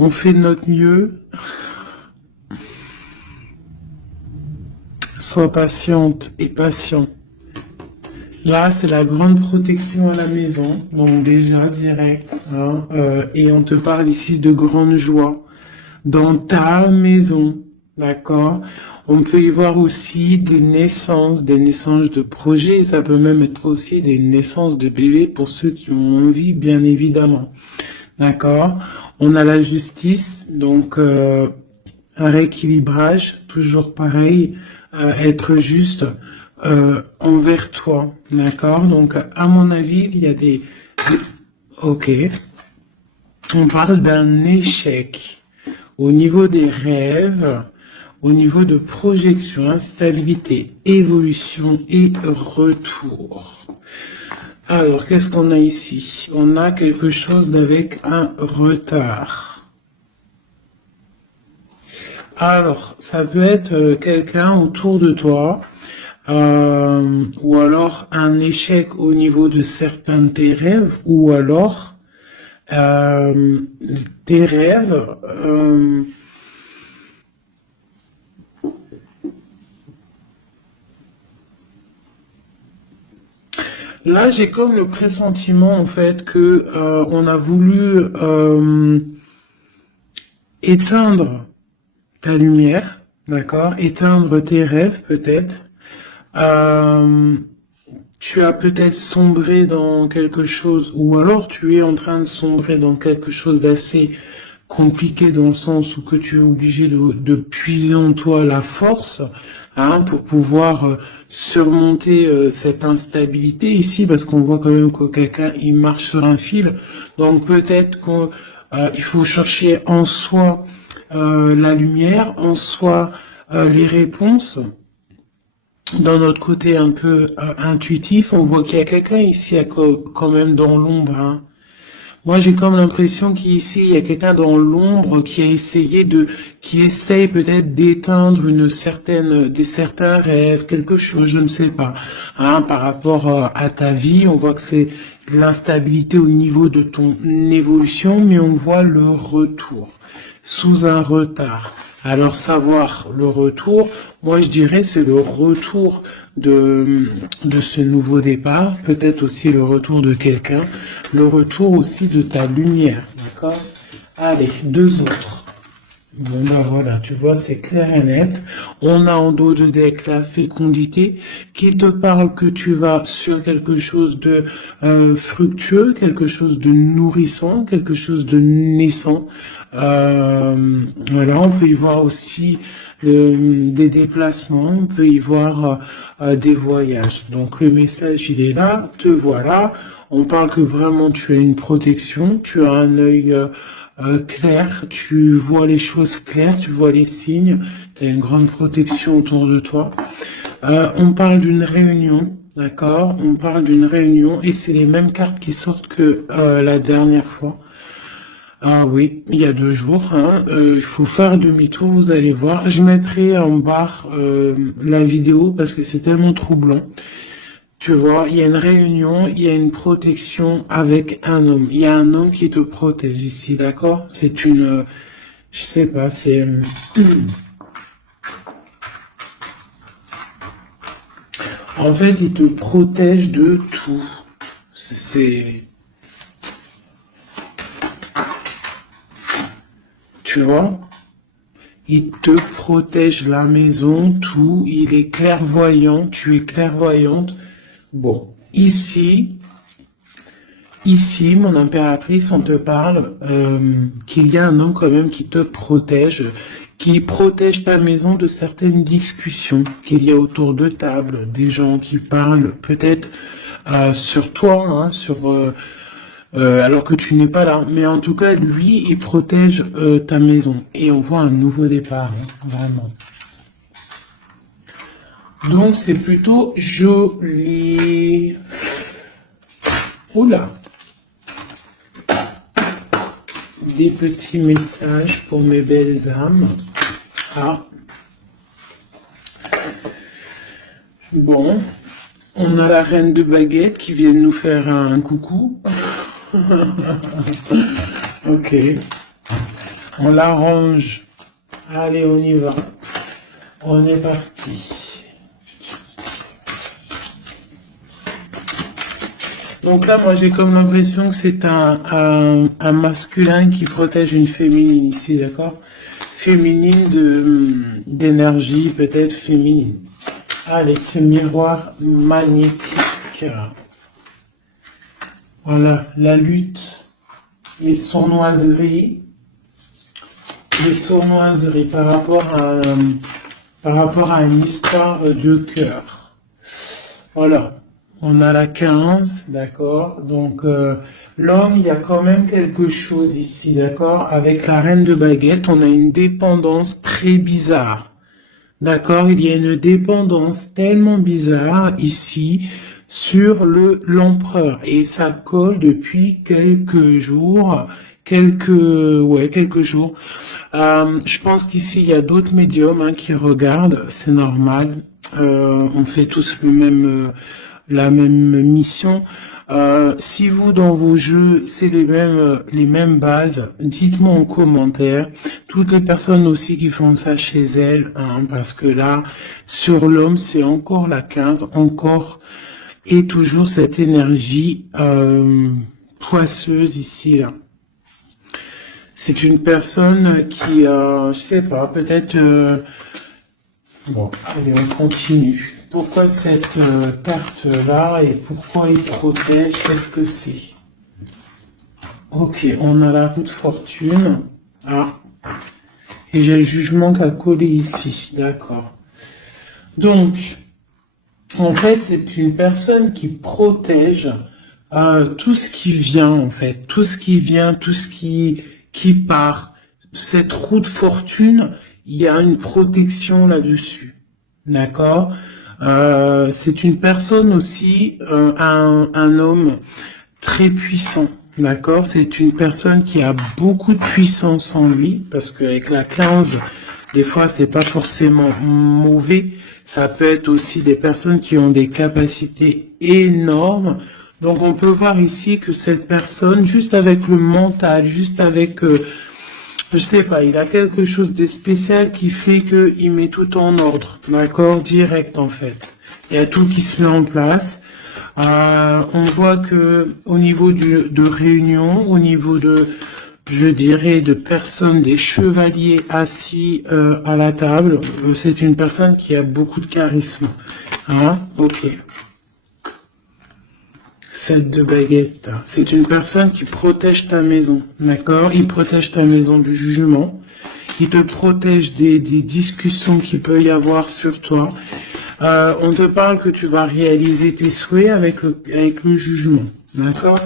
On fait de notre mieux. Sois patiente et patient. Là, c'est la grande protection à la maison. Donc déjà, direct. Hein, et on te parle ici de grande joie dans ta maison. D'accord? On peut y voir aussi des naissances de projets. Ça peut même être aussi des naissances de bébés pour ceux qui ont envie, bien évidemment. D'accord? On a la justice, donc un rééquilibrage, toujours pareil, être juste envers toi. D'accord? Donc, à mon avis, il y a Ok. On parle d'un échec au niveau des rêves, au niveau de projection, instabilité, évolution et retour. Alors, qu'est-ce qu'on a ici? On a quelque chose d'avec un retard. Alors, ça peut être quelqu'un autour de toi, ou alors un échec au niveau de certains de tes rêves, ou alors tes rêves. Là, j'ai comme le pressentiment en fait que on a voulu éteindre ta lumière, d'accord, éteindre tes rêves peut-être. Tu as peut-être sombré dans quelque chose, ou alors tu es en train de sombrer dans quelque chose d'assez compliqué dans le sens où que tu es obligé de puiser en toi la force, hein, pour pouvoir surmonter cette instabilité ici, parce qu'on voit quand même que quelqu'un il marche sur un fil. Donc peut-être qu'il faut chercher en soi la lumière, en soi les réponses. Dans notre côté un peu intuitif, on voit qu'il y a quelqu'un ici quand même dans l'ombre. Hein. Moi, j'ai comme l'impression qu'ici, il y a quelqu'un dans l'ombre qui a essayé qui essaye peut-être d'éteindre certains rêves, quelque chose, je ne sais pas. Hein, par rapport à ta vie, on voit que c'est de l'instabilité au niveau de ton évolution, mais on voit le retour sous un retard. Alors savoir le retour, moi je dirais c'est le retour de ce nouveau départ, peut-être aussi le retour de quelqu'un, le retour aussi de ta lumière, d'accord? Allez, deux autres. Bon ben voilà, tu vois, c'est clair et net. On a en dos de deck la fécondité qui te parle que tu vas sur quelque chose de fructueux, quelque chose de nourrissant, quelque chose de naissant. Voilà, on peut y voir aussi des déplacements, on peut y voir des voyages. Donc le message il est là, te voilà. On parle que vraiment tu as une protection, tu as un œil clair, tu vois les choses claires, tu vois les signes, tu as une grande protection autour de toi. On parle d'une réunion, d'accord? On parle d'une réunion et c'est les mêmes cartes qui sortent que la dernière fois. Ah oui, il y a 2 jours. Hein. Il faut faire demi-tour, vous allez voir. Je mettrai en barre la vidéo parce que c'est tellement troublant. Tu vois, il y a une réunion, il y a une protection avec un homme. Il y a un homme qui te protège ici, d'accord? C'est une... je sais pas, c'est... en fait, il te protège de tout. C'est... tu vois? Il te protège la maison, tout. Il est clairvoyant, tu es clairvoyante. Bon, ici, mon impératrice, on te parle qu'il y a un homme quand même qui te protège, qui protège ta maison de certaines discussions qu'il y a autour de table, des gens qui parlent peut-être sur toi, hein, alors que tu n'es pas là. Mais en tout cas, lui, il protège ta maison. Et on voit un nouveau départ, hein, vraiment. Donc c'est plutôt joli. Oula. Des petits messages pour mes belles âmes. Ah. Bon. On a la reine de baguette qui vient de nous faire un coucou. Ok. On l'arrange. Allez, on y va. On est parti. Donc là, moi, j'ai comme l'impression que c'est un masculin qui protège une féminine ici, d'accord? Féminine d'énergie, peut-être féminine. Allez, ce miroir magnétique. Voilà, la lutte, les sournoiseries par rapport à une histoire de cœur. Voilà. On a la 15, d'accord. Donc, l'homme, il y a quand même quelque chose ici, d'accord. Avec la reine de baguette, on a une dépendance très bizarre. D'accord, il y a une dépendance tellement bizarre ici sur l'empereur. Et ça colle depuis quelques jours. Quelques jours. Je pense qu'ici, il y a d'autres médiums qui regardent. C'est normal. On fait tous la même mission. Si vous, dans vos jeux, c'est les mêmes bases, dites-moi en commentaire. Toutes les personnes aussi qui font ça chez elles, parce que là, sur l'homme, c'est encore la 15, encore et toujours cette énergie poisseuse ici, là. C'est une personne qui, je sais pas, peut-être... Bon, allez, on continue. Pourquoi cette carte-là et pourquoi il protège? Qu'est-ce que c'est? Ok, on a la roue de fortune. Ah. Et j'ai le jugement qui a collé ici. D'accord. Donc, en fait, c'est une personne qui protège tout ce qui vient, en fait. Tout ce qui vient, tout ce qui part. Cette roue de fortune, il y a une protection là-dessus. D'accord? C'est une personne aussi, un homme très puissant, d'accord? C'est une personne qui a beaucoup de puissance en lui, parce qu'avec la 15, des fois, c'est pas forcément mauvais. Ça peut être aussi des personnes qui ont des capacités énormes. Donc, on peut voir ici que cette personne, juste avec le mental, juste avec... je sais pas, il a quelque chose de spécial qui fait qu'il met tout en ordre, d'accord, direct en fait. Il y a tout qui se met en place. On voit que au niveau de réunion, au niveau de, je dirais, de personnes, des chevaliers assis à la table, c'est une personne qui a beaucoup de charisme. Hein, ok. Celle de baguette, c'est une personne qui protège ta maison, d'accord? Il protège ta maison du jugement, il te protège des discussions qu'il peut y avoir sur toi. On te parle que tu vas réaliser tes souhaits avec le jugement, d'accord?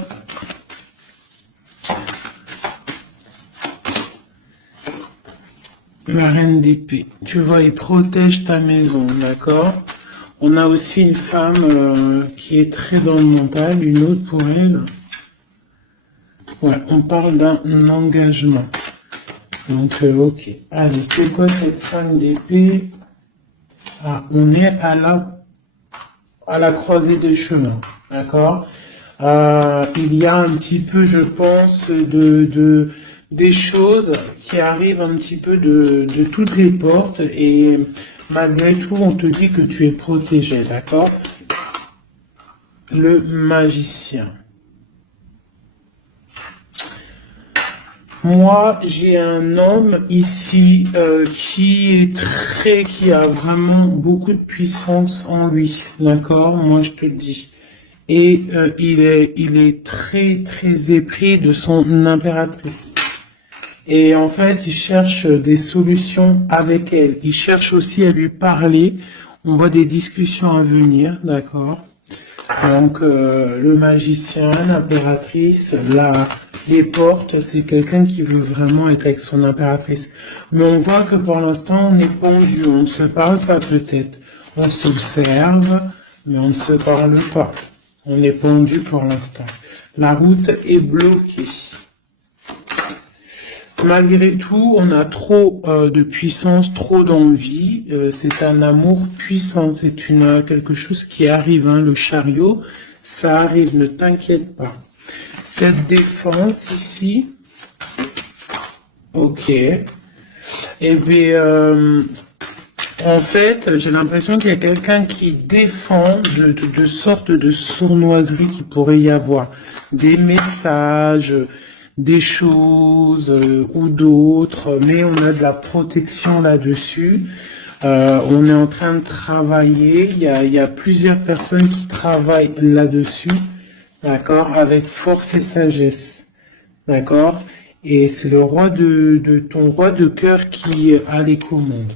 La reine d'épée, tu vois, il protège ta maison, d'accord? On a aussi une femme qui est très dans le mental, une autre pour elle. Ouais, on parle d'un engagement. Donc, ok. Allez, c'est quoi cette 5 d'épée? Ah, on est à la croisée des chemins, d'accord? Il y a un petit peu, je pense, des choses qui arrivent un petit peu de toutes les portes et... Malgré tout, on te dit que tu es protégé, d'accord? Le magicien. Moi, j'ai un homme ici qui a vraiment beaucoup de puissance en lui, d'accord? Moi, je te le dis. Et il est très, très épris de son impératrice. Et en fait, il cherche des solutions avec elle. Il cherche aussi à lui parler. On voit des discussions à venir, d'accord? Donc, le magicien, l'impératrice, les portes, c'est quelqu'un qui veut vraiment être avec son impératrice. Mais on voit que pour l'instant, on est pendu. On ne se parle pas peut-être. On s'observe, mais on ne se parle pas. On est pendu pour l'instant. La route est bloquée. Malgré tout, on a trop de puissance, trop d'envie. C'est un amour puissant. C'est quelque chose qui arrive. Hein, le chariot, ça arrive. Ne t'inquiète pas. Cette défense ici, Ok. Et puis, en fait, j'ai l'impression qu'il y a quelqu'un qui défend de sortes de sournoiseries qu'il pourrait y avoir. Des messages, des choses ou d'autres, mais on a de la protection là-dessus. On est en train de travailler. Il y a plusieurs personnes qui travaillent là-dessus, d'accord, avec force et sagesse, d'accord. Et c'est le roi de ton roi de cœur qui a les commandes.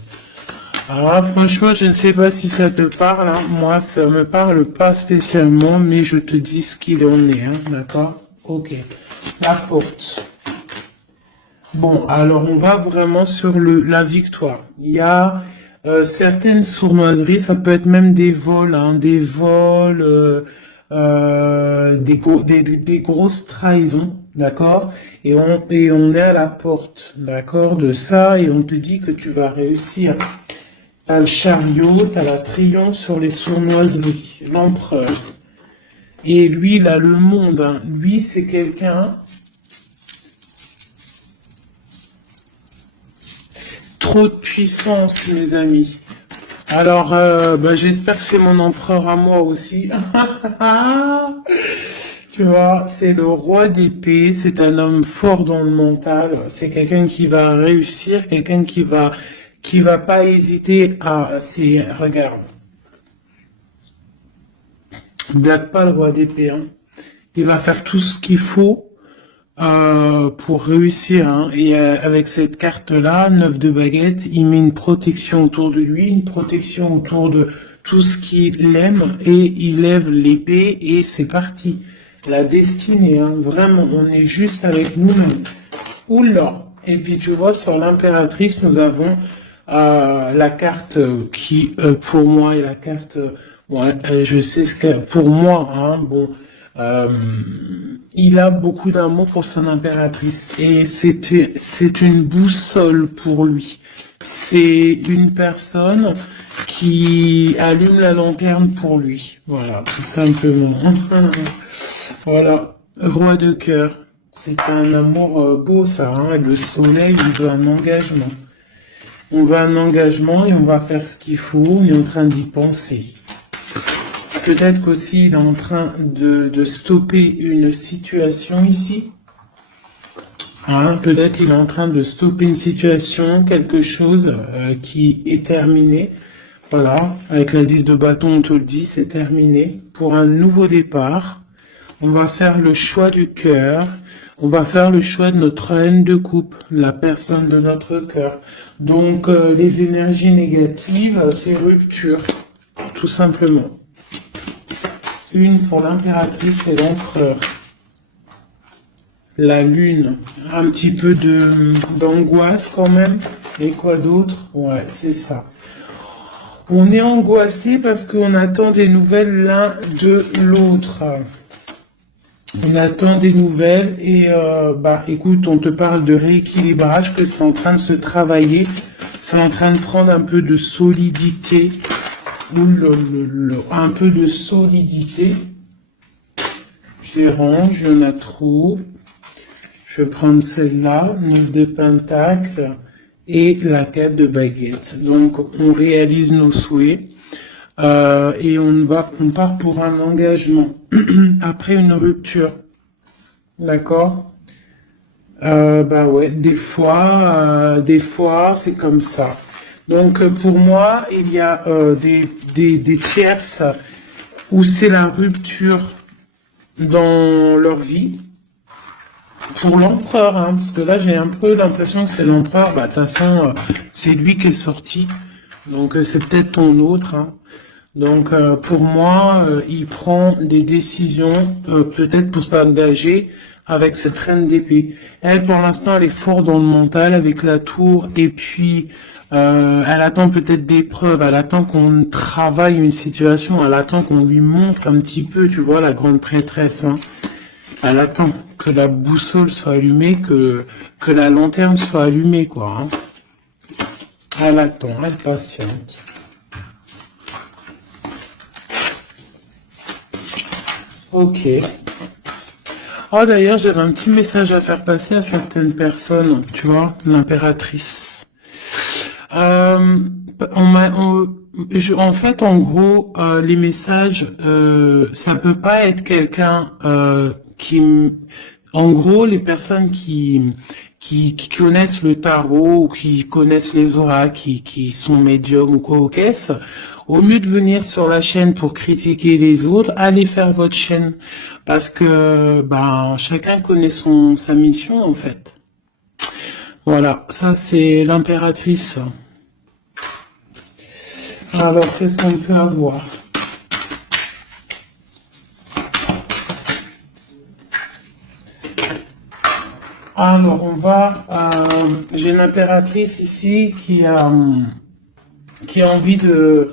Alors là, franchement, je ne sais pas si ça te parle, hein. Moi, ça me parle pas spécialement, mais je te dis ce qu'il en est, hein, d'accord? Ok. La porte. Bon, alors on va vraiment sur la victoire. Il y a certaines sournoiseries, ça peut être même des vols, hein, des vols, des grosses trahisons, d'accord? Et on est à la porte, d'accord, de ça, et on te dit que tu vas réussir. T'as le chariot, t'as la triomphe sur les sournoiseries, l'empereur. Et lui, il a le monde, hein. Lui, c'est quelqu'un. Trop de puissance, mes amis. Alors, j'espère que c'est mon empereur à moi aussi. Tu vois, c'est le roi d'épée, c'est un homme fort dans le mental, c'est quelqu'un qui va réussir, quelqu'un qui va pas hésiter à, regarde, blague pas le roi d'épée, hein. Il va faire tout ce qu'il faut pour réussir, hein. Et avec cette carte-là, 9 de baguette, il met une protection autour de lui, une protection autour de tout ce qu'il aime, et il lève l'épée, et c'est parti. La destinée, hein, vraiment, on est juste avec nous-mêmes. Oula! Et puis tu vois, sur l'impératrice, nous avons la carte qui, pour moi, est la carte... ouais, je sais ce que... Pour moi, hein, bon... il a beaucoup d'amour pour son impératrice et c'est une boussole pour lui. C'est une personne qui allume la lanterne pour lui. Voilà, tout simplement. Voilà, roi de cœur. C'est un amour beau, ça, hein. Le soleil, il veut un engagement. On veut un engagement et on va faire ce qu'il faut. On est en train d'y penser. Peut-être qu'aussi il est en train de stopper une situation ici. Hein, peut-être il est en train de stopper une situation, quelque chose qui est terminé. Voilà, avec la 10 de bâton, on te le dit, c'est terminé. Pour un nouveau départ, on va faire le choix du cœur. On va faire le choix de notre reine de coupe, la personne de notre cœur. Donc les énergies négatives, c'est rupture, tout simplement. Une pour l'impératrice et l'empereur. La lune, un petit peu d'angoisse quand même. Et quoi d'autre? Ouais, c'est ça. On est angoissé parce qu'on attend des nouvelles l'un de l'autre. On attend des nouvelles et écoute, on te parle de rééquilibrage, que c'est en train de se travailler. C'est en train de prendre un peu de solidité. Un peu de solidité. Je range, il y en a trop. Je vais prendre celle-là, 9 de pentacle et la 4 de baguette. Donc on réalise nos souhaits et on part pour un engagement après une rupture. D'accord? Ouais, des fois c'est comme ça. Donc pour moi, il y a des tierces où c'est la rupture dans leur vie. Pour l'empereur, hein, parce que là j'ai un peu l'impression que c'est l'empereur, de toute façon c'est lui qui est sorti, donc c'est peut-être ton autre. Hein. Donc pour moi, il prend des décisions peut-être pour s'engager avec cette reine d'épée. Elle pour l'instant elle est forte dans le mental avec la tour et puis elle attend peut-être des preuves, elle attend qu'on travaille une situation, elle attend qu'on lui montre un petit peu, tu vois, la grande prêtresse. Hein. Elle attend que la boussole soit allumée, que la lanterne soit allumée, quoi. Hein. Elle attend, elle patiente. Ok. Oh, d'ailleurs, j'avais un petit message à faire passer à certaines personnes, tu vois, l'impératrice. Euh, en fait, en gros, les messages, ça peut pas être quelqu'un en gros, les personnes qui connaissent le tarot ou qui connaissent les auras, qui sont médiums ou quoi aux caisses, au lieu de venir sur la chaîne pour critiquer les autres, allez faire votre chaîne parce que ben chacun connaît sa mission en fait. Voilà, ça c'est l'impératrice. Alors, qu'est-ce qu'on peut avoir? Alors, j'ai une impératrice ici qui a envie de...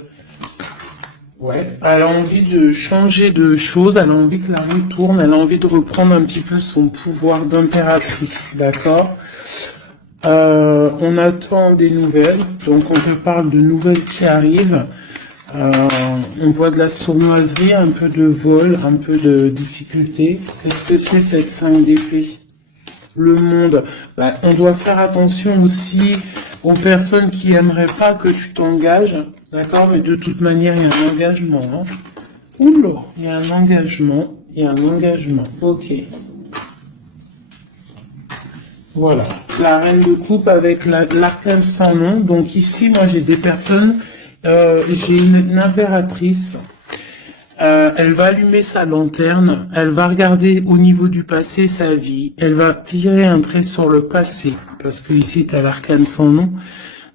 Ouais, elle a envie de changer de choses, elle a envie que la roue tourne, elle a envie de reprendre un petit peu son pouvoir d'impératrice, d'accord? On attend des nouvelles, donc on te parle de nouvelles qui arrivent. On voit de la sournoiserie, un peu de vol, un peu de difficulté. Qu'est-ce que c'est cette 5 d'épée? Le monde. Bah, on doit faire attention aussi aux personnes qui aimeraient pas que tu t'engages, d'accord? Mais de toute manière, il y a un engagement. Hein. Oula, il y a un engagement, Ok. Voilà, la reine de coupe avec l'arcane sans nom. Donc ici, moi j'ai des personnes, j'ai une impératrice. Elle va allumer sa lanterne, elle va regarder au niveau du passé sa vie, elle va tirer un trait sur le passé, parce que ici tu as l'arcane sans nom,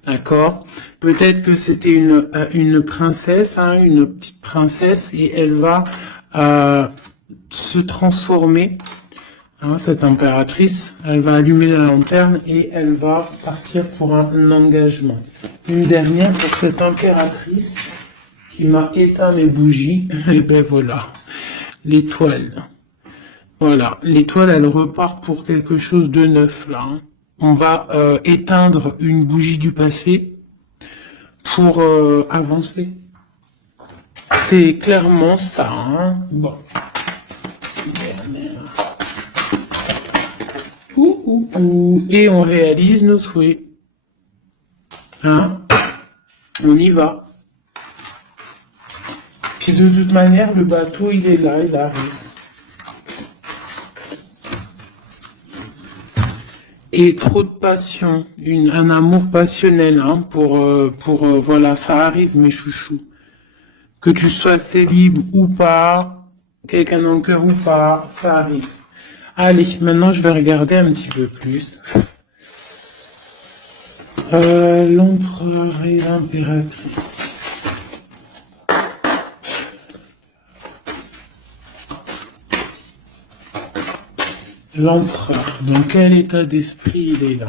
d'accord? Peut-être que c'était une princesse, hein, une petite princesse, et elle va se transformer. Hein, cette impératrice, elle va allumer la lanterne et elle va partir pour un engagement. Une dernière pour cette impératrice qui m'a éteint mes bougies. Et ben voilà, l'étoile. Voilà, l'étoile, elle repart pour quelque chose de neuf là. Hein. On va éteindre une bougie du passé pour avancer. C'est clairement ça. Hein. Bon. Et on réalise nos souhaits. Hein? On y va. Puis de toute manière, le bateau, il est là, il arrive. Et trop de passion, un amour passionnel, hein, voilà, ça arrive, mes chouchous. Que tu sois célib ou pas, quelqu'un dans le cœur ou pas, ça arrive. Allez, maintenant je vais regarder un petit peu plus. L'empereur et l'impératrice. L'empereur, dans quel état d'esprit il est là?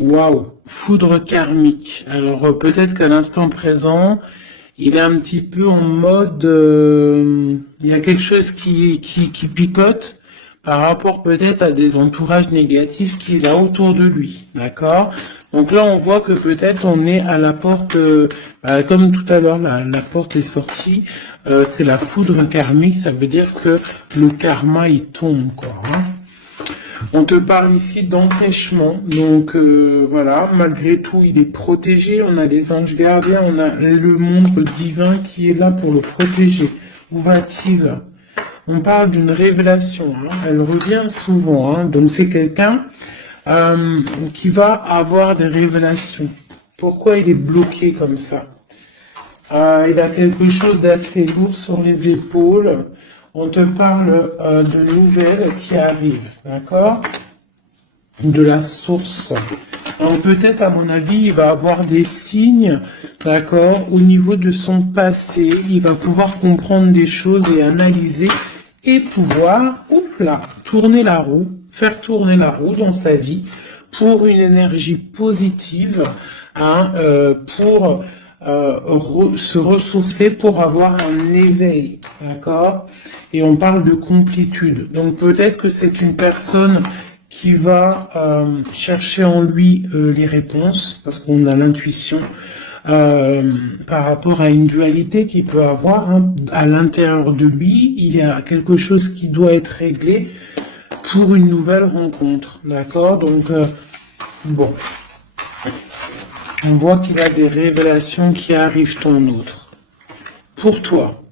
Waouh, foudre karmique. Alors peut-être qu'à l'instant présent, il est un petit peu en mode, il y a quelque chose qui picote par rapport peut-être à des entourages négatifs qu'il a autour de lui, d'accord? Donc là, on voit que peut-être on est à la porte, comme tout à l'heure, la porte est sortie, c'est la foudre karmique, ça veut dire que le karma, il tombe, quoi. Hein. On te parle ici d'empêchement, donc voilà, malgré tout, il est protégé, on a les anges gardiens, on a le monde divin qui est là pour le protéger. Où va-t-il? On parle d'une révélation, hein. Elle revient souvent, hein. Donc c'est quelqu'un qui va avoir des révélations. Pourquoi il est bloqué comme ça? Il a quelque chose d'assez lourd sur les épaules. On te parle de nouvelles qui arrivent, d'accord? De la source. Donc peut-être, à mon avis, il va avoir des signes, d'accord, au niveau de son passé. Il va pouvoir comprendre des choses et analyser et pouvoir, tourner la roue, faire tourner la roue dans sa vie pour une énergie positive, hein, pour se ressourcer, pour avoir un éveil, d'accord? Et on parle de complétude. Donc peut-être que c'est une personne qui va chercher en lui les réponses, parce qu'on a l'intuition. par rapport à une dualité qu'il peut avoir, hein. À l'intérieur de lui, il y a quelque chose qui doit être réglé pour une nouvelle rencontre, d'accord? Donc, bon, on voit qu'il y a des révélations qui arrivent ton autre. Pour toi.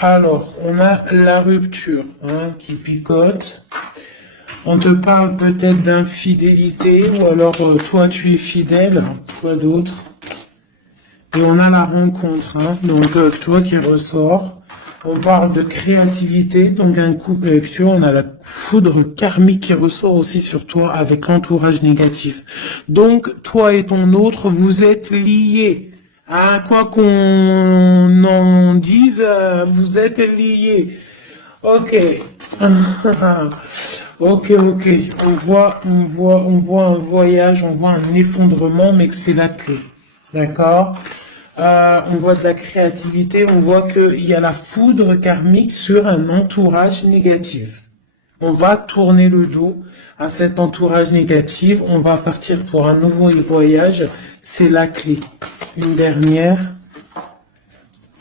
Alors, on a la rupture, hein, qui picote. On te parle peut-être d'infidélité, ou alors toi tu es fidèle, quoi d'autre? Et on a la rencontre, hein, donc toi qui ressort. On parle de créativité, donc un couple avec toi, on a la foudre karmique qui ressort aussi sur toi avec l'entourage négatif. Donc, toi et ton autre, vous êtes liés. Ah, quoi qu'on en dise, vous êtes liés. Ok. Ok. On voit un voyage, on voit un effondrement, mais que c'est la clé. D'accord? On voit de la créativité, on voit qu'il y a la foudre karmique sur un entourage négatif. On va tourner le dos à cet entourage négatif, on va partir pour un nouveau voyage, c'est la clé. Une dernière.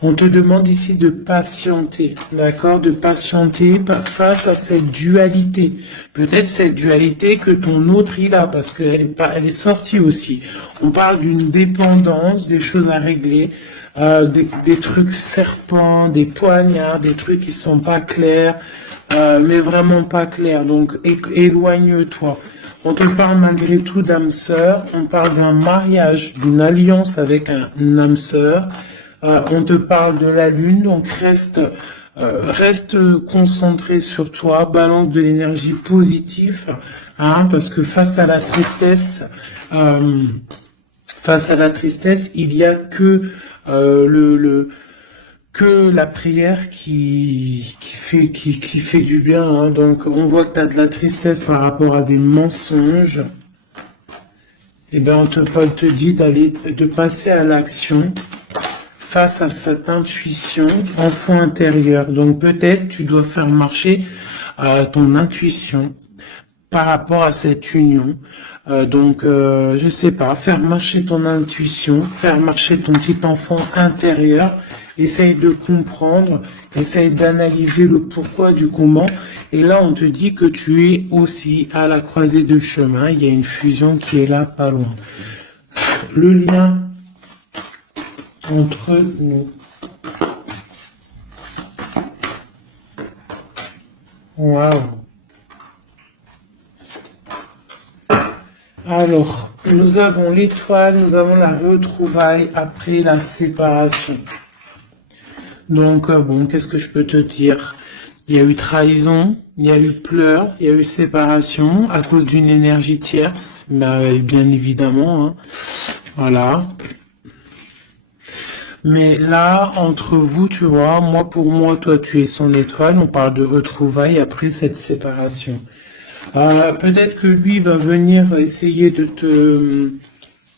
On te demande ici de patienter, d'accord? De patienter face à cette dualité. Peut-être cette dualité que ton autre il a, parce qu'elle est sortie aussi. On parle d'une dépendance, des choses à régler, des trucs serpents, des poignards, des trucs qui sont pas clairs, mais vraiment pas clairs. Donc éloigne-toi. On te parle malgré tout d'âme sœur, on parle d'un mariage, d'une alliance avec une âme sœur. On te parle de la lune, donc reste concentré sur toi, balance de l'énergie positive, hein, parce que face à la tristesse, il y a que que la prière qui fait du bien, hein. Donc on voit que tu as de la tristesse par rapport à des mensonges. Et bien on te dit de passer à l'action face à cette intuition enfant intérieur. Donc peut-être tu dois faire marcher ton intuition par rapport à cette union. Je sais pas, faire marcher ton intuition, faire marcher ton petit enfant intérieur. Essaye de comprendre, essaye d'analyser le pourquoi du comment. Et là, on te dit que tu es aussi à la croisée de chemin. Il y a une fusion qui est là, pas loin. Le lien entre nous. Waouh. Alors, nous avons l'étoile, nous avons la retrouvaille après la séparation. Donc, bon, qu'est-ce que je peux te dire? Il y a eu trahison, il y a eu pleurs, il y a eu séparation à cause d'une énergie tierce, bien évidemment, hein. Voilà. Mais là, entre vous, tu vois, moi pour moi, toi tu es son étoile, on parle de retrouvailles après cette séparation. Peut-être que lui va venir essayer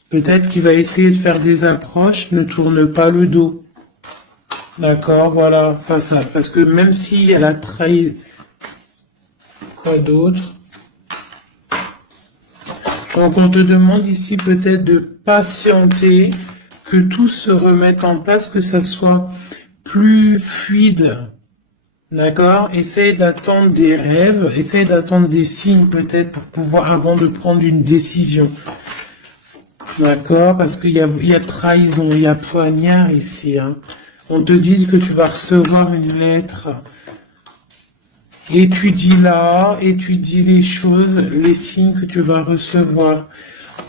peut-être qu'il va essayer de faire des approches, ne tourne pas le dos. D'accord, voilà, parce que même s'il y a la trahison, quoi d'autre? Donc on te demande ici peut-être de patienter, que tout se remette en place, que ça soit plus fluide. D'accord? Essaye d'attendre des rêves, essaye d'attendre des signes peut-être pour pouvoir, avant de prendre une décision. D'accord? Parce qu'il y a trahison, il y a poignard ici, hein. On te dit que tu vas recevoir une lettre. Étudie-la, étudie les choses, les signes que tu vas recevoir.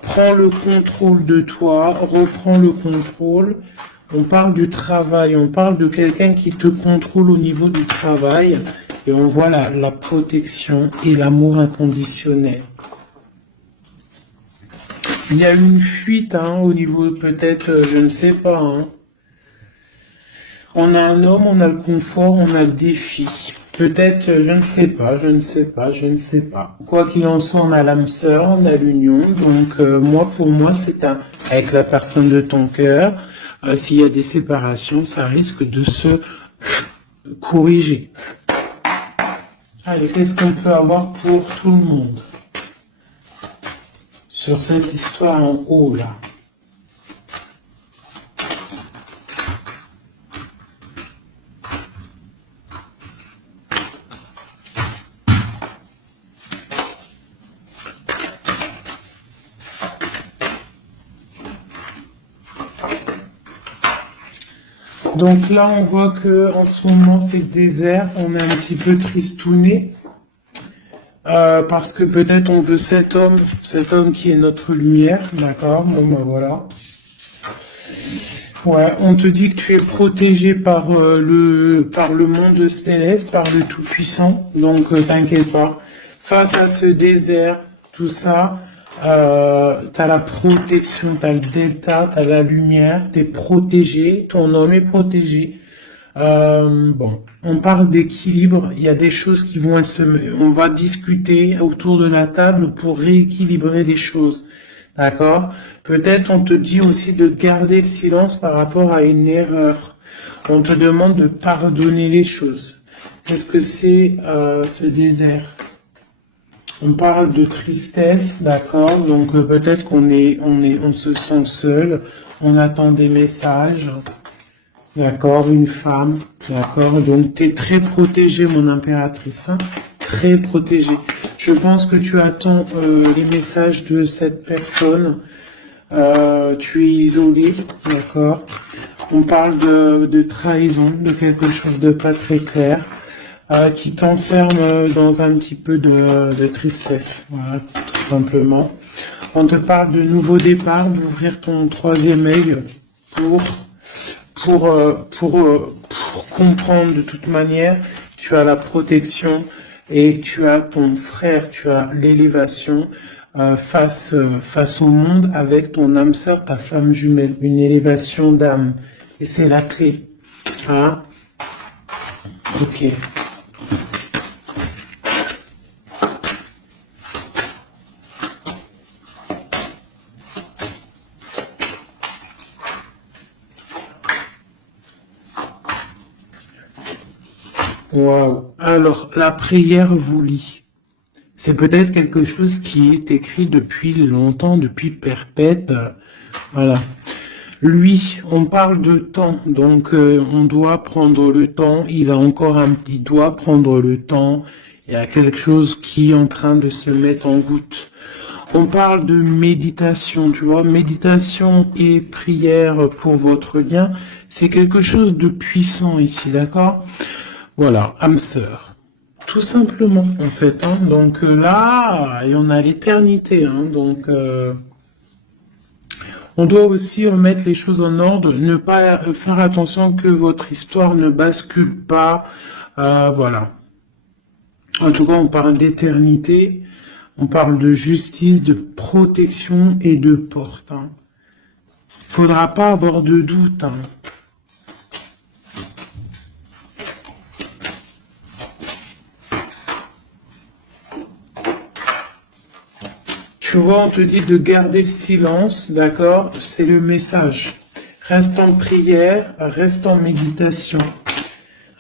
Prends le contrôle de toi, reprends le contrôle. On parle du travail, on parle de quelqu'un qui te contrôle au niveau du travail. Et on voit la protection et l'amour inconditionnel. Il y a une fuite, hein, au niveau peut-être, je ne sais pas, hein. On a un homme, on a le confort, on a le défi. Peut-être, je ne sais pas. Quoi qu'il en soit, on a l'âme sœur, on a l'union. Donc, pour moi, c'est avec la personne de ton cœur. S'il y a des séparations, ça risque de se corriger. Allez, qu'est-ce qu'on peut avoir pour tout le monde? sur cette histoire en haut, là. Donc là, on voit que en ce moment, c'est désert. On est un petit peu tristouné. Parce que peut-être on veut cet homme qui est notre lumière, d'accord? Bon ben voilà. Ouais, on te dit que tu es protégé par le monde céleste, par le Tout-Puissant, donc t'inquiète pas. Face à ce désert, tout ça, t'as la protection, t'as le delta, t'as la lumière, t'es protégé, ton homme est protégé. Bon, on parle d'équilibre. Il y a des choses qui vont on va discuter autour de la table pour rééquilibrer des choses. D'accord? Peut-être on te dit aussi de garder le silence par rapport à une erreur. On te demande de pardonner les choses. Qu'est-ce que c'est ce désert? On parle de tristesse, d'accord? Donc peut-être on se sent seul. On attend des messages. D'accord, une femme, d'accord, donc tu es très protégée, mon impératrice, hein, très protégée. Je pense que tu attends les messages de cette personne, tu es isolé, d'accord. On parle de trahison, de quelque chose de pas très clair, qui t'enferme dans un petit peu de tristesse, voilà, tout simplement. On te parle de nouveau départ, d'ouvrir ton troisième œil pour comprendre de toute manière, tu as la protection et tu as ton frère, tu as l'élévation face au monde avec ton âme sœur, ta flamme jumelle, une élévation d'âme. Et c'est la clé. Hein? Ok. Waouh. Alors, la prière vous lie. C'est peut-être quelque chose qui est écrit depuis longtemps, depuis perpète. Voilà. Lui, on parle de temps, donc on doit prendre le temps. Il doit prendre le temps. Il y a quelque chose qui est en train de se mettre en route. On parle de méditation, tu vois, méditation et prière pour votre lien, c'est quelque chose de puissant ici, d'accord? Voilà, âme sœur. Tout simplement, en fait. Hein. Donc là, et on a l'éternité. Hein. Donc, on doit aussi remettre les choses en ordre, ne pas faire attention que votre histoire ne bascule pas. Voilà. En tout cas, on parle d'éternité, on parle de justice, de protection et de porte. Hein. Faudra pas avoir de doute. Hein. Tu vois, on te dit de garder le silence, d'accord? C'est le message. Reste en prière, reste en méditation.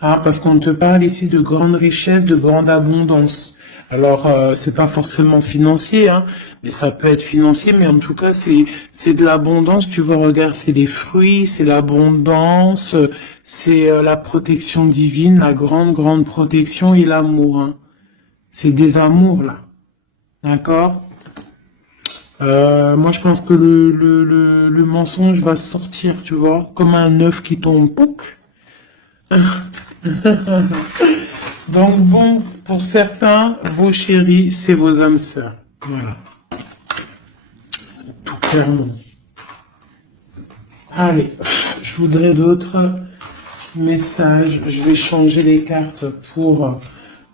Ah, parce qu'on te parle ici de grande richesse, de grande abondance. Alors, c'est pas forcément financier, hein, mais ça peut être financier, mais en tout cas, c'est de l'abondance. Tu vois, regarde, c'est les fruits, c'est l'abondance, c'est la protection divine, la grande protection et l'amour. Hein. C'est des amours, là. D'accord? Moi, je pense que le mensonge va sortir, tu vois, comme un œuf qui tombe. Pouc. Donc bon, pour certains, vos chéris, c'est vos âmes sœurs. Voilà. Tout clairement. Allez, je voudrais d'autres messages. Je vais changer les cartes pour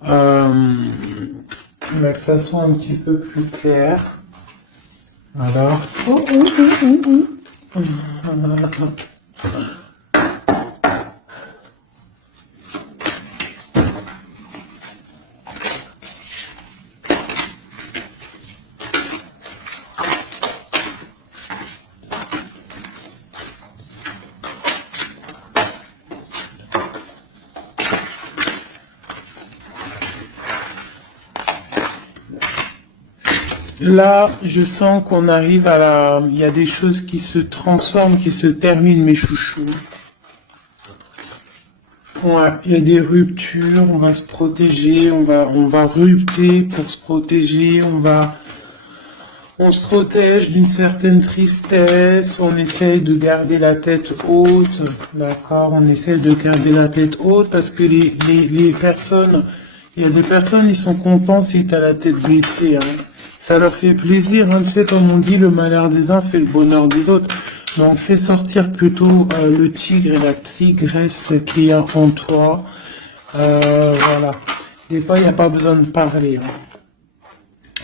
que ça soit un petit peu plus clair. Alors. Là, je sens qu'on arrive à la... Il y a des choses qui se transforment, qui se terminent, mes chouchous. Ouais, il y a des ruptures, on va se protéger, on va rupter pour se protéger, on se protège d'une certaine tristesse, on essaye de garder la tête haute, d'accord, on essaye de garder la tête haute parce que les personnes, il y a des personnes, ils sont contents si tu as la tête baissée, hein. Ça leur fait plaisir, hein, tu sais, comme on dit, le malheur des uns fait le bonheur des autres. Donc fais sortir plutôt le tigre et la tigresse qui est en toi. Voilà. Des fois, il n'y a pas besoin de parler, hein.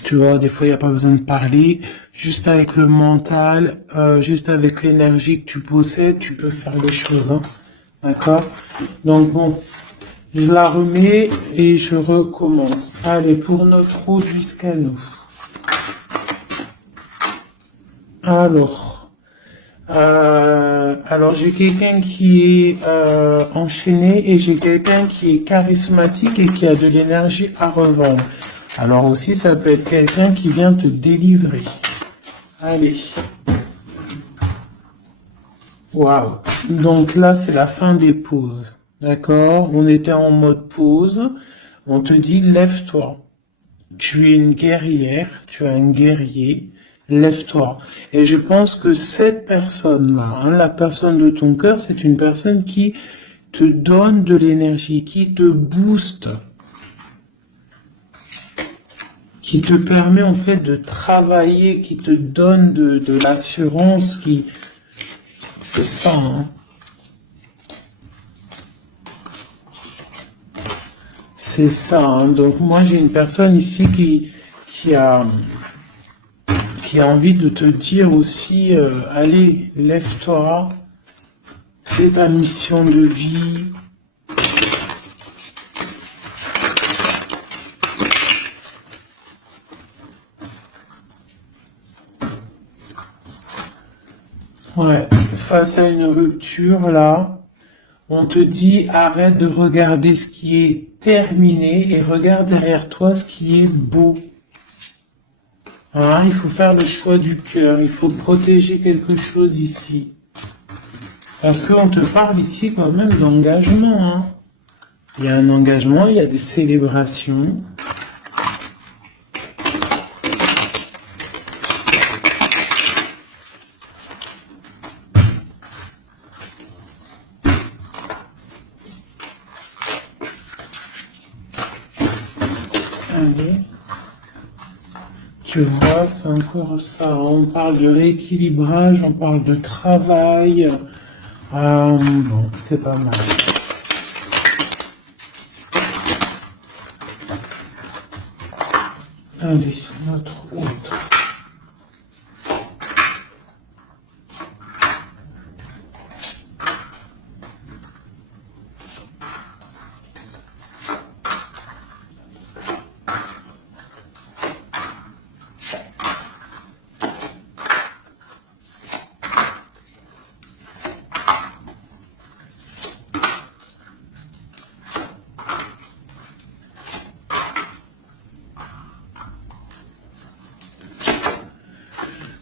Tu vois, des fois, il n'y a pas besoin de parler. Juste avec le mental, juste avec l'énergie que tu possèdes, tu peux faire les choses, hein. D'accord? Donc bon, je la remets et je recommence. Allez, pour notre route jusqu'à nous. Alors j'ai quelqu'un qui est enchaîné et j'ai quelqu'un qui est charismatique et qui a de l'énergie à revendre. Alors aussi, ça peut être quelqu'un qui vient te délivrer. Allez. Waouh. Donc là, c'est la fin des pauses. D'accord? On était en mode pause. On te dit, lève-toi. Tu es une guerrière, tu es un guerrier. Lève-toi. Et je pense que cette personne-là, hein, la personne de ton cœur, c'est une personne qui te donne de l'énergie, qui te booste, qui te permet en fait de travailler, qui te donne de l'assurance, qui... C'est ça, hein. C'est ça, hein. Donc moi j'ai une personne ici qui a envie de te dire aussi, allez, lève-toi, fais ta mission de vie. Ouais, face à une rupture, là, on te dit, arrête de regarder ce qui est terminé et regarde derrière toi ce qui est beau. Hein, il faut faire le choix du cœur, il faut protéger quelque chose ici. Parce qu'on te parle ici quand même d'engagement, hein. Il y a un engagement, il y a des célébrations. Allez. Tu vois, c'est encore ça. On parle de rééquilibrage, on parle de travail. Bon, c'est pas mal. Allez, notre autre.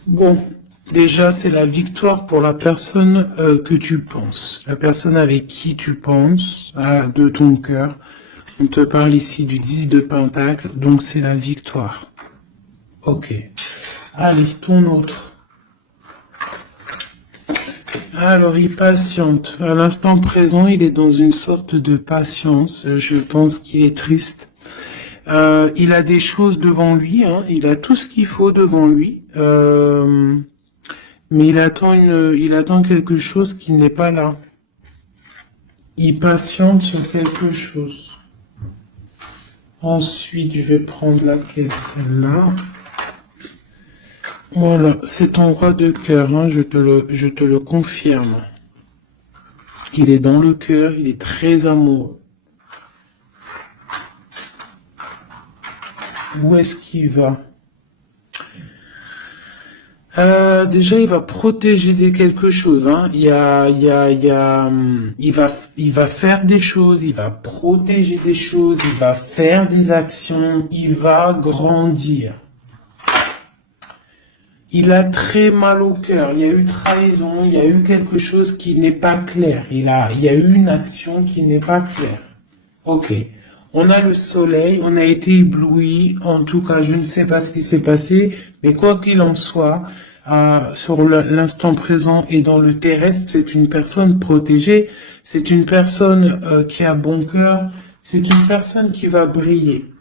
Bon, déjà, c'est la victoire pour la personne que tu penses, la personne avec qui tu penses, de ton cœur. On te parle ici du 10 de Pentacle, donc c'est la victoire. Ok. Allez, ton autre. Alors, il patiente. À l'instant présent, il est dans une sorte de patience. Je pense qu'il est triste. Il a des choses devant lui, hein. Il a tout ce qu'il faut devant lui, mais il attend quelque chose qui n'est pas là. Il patiente sur quelque chose. Ensuite, je vais prendre laquelle, celle-là. Voilà, c'est ton roi de cœur, hein, je te le confirme. Il est dans le cœur, il est très amoureux. Où est-ce qu'il va? Déjà, il va protéger quelque chose, hein. Il va faire des choses, il va protéger des choses, il va faire des actions, il va grandir. il a très mal au cœur. Il y a eu trahison, il y a eu quelque chose qui n'est pas clair. Il y a eu une action qui n'est pas claire. Ok. On a le soleil, on a été ébloui. En tout cas, je ne sais pas ce qui s'est passé, mais quoi qu'il en soit, sur l'instant présent et dans le terrestre, c'est une personne protégée. C'est une personne qui a bon cœur. C'est une personne qui va briller.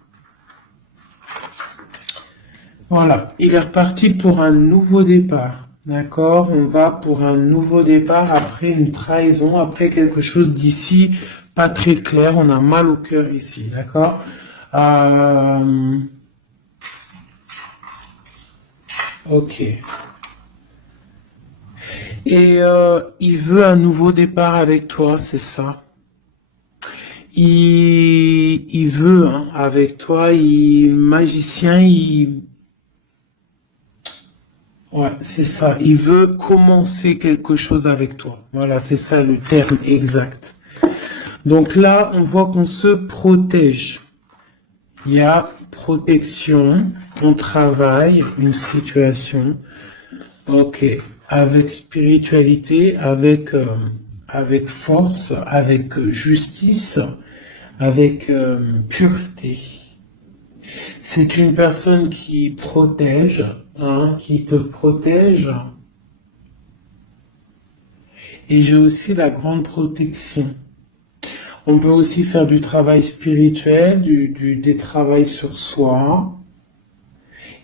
Voilà, il est reparti pour un nouveau départ. D'accord? On va pour un nouveau départ après une trahison, après quelque chose d'ici pas très clair. On a mal au cœur ici. D'accord? Ok. Et il veut un nouveau départ avec toi, c'est ça? Il veut hein, avec toi, magicien, ouais, c'est ça. Il veut commencer quelque chose avec toi. Voilà, c'est ça le terme exact. Donc là, on voit qu'on se protège. Il y a protection, on travaille, une situation. Ok, avec spiritualité, avec force, avec justice, avec pureté. C'est une personne qui protège, hein, qui te protège. Et j'ai aussi la grande protection. On peut aussi faire du travail spirituel, des travails sur soi.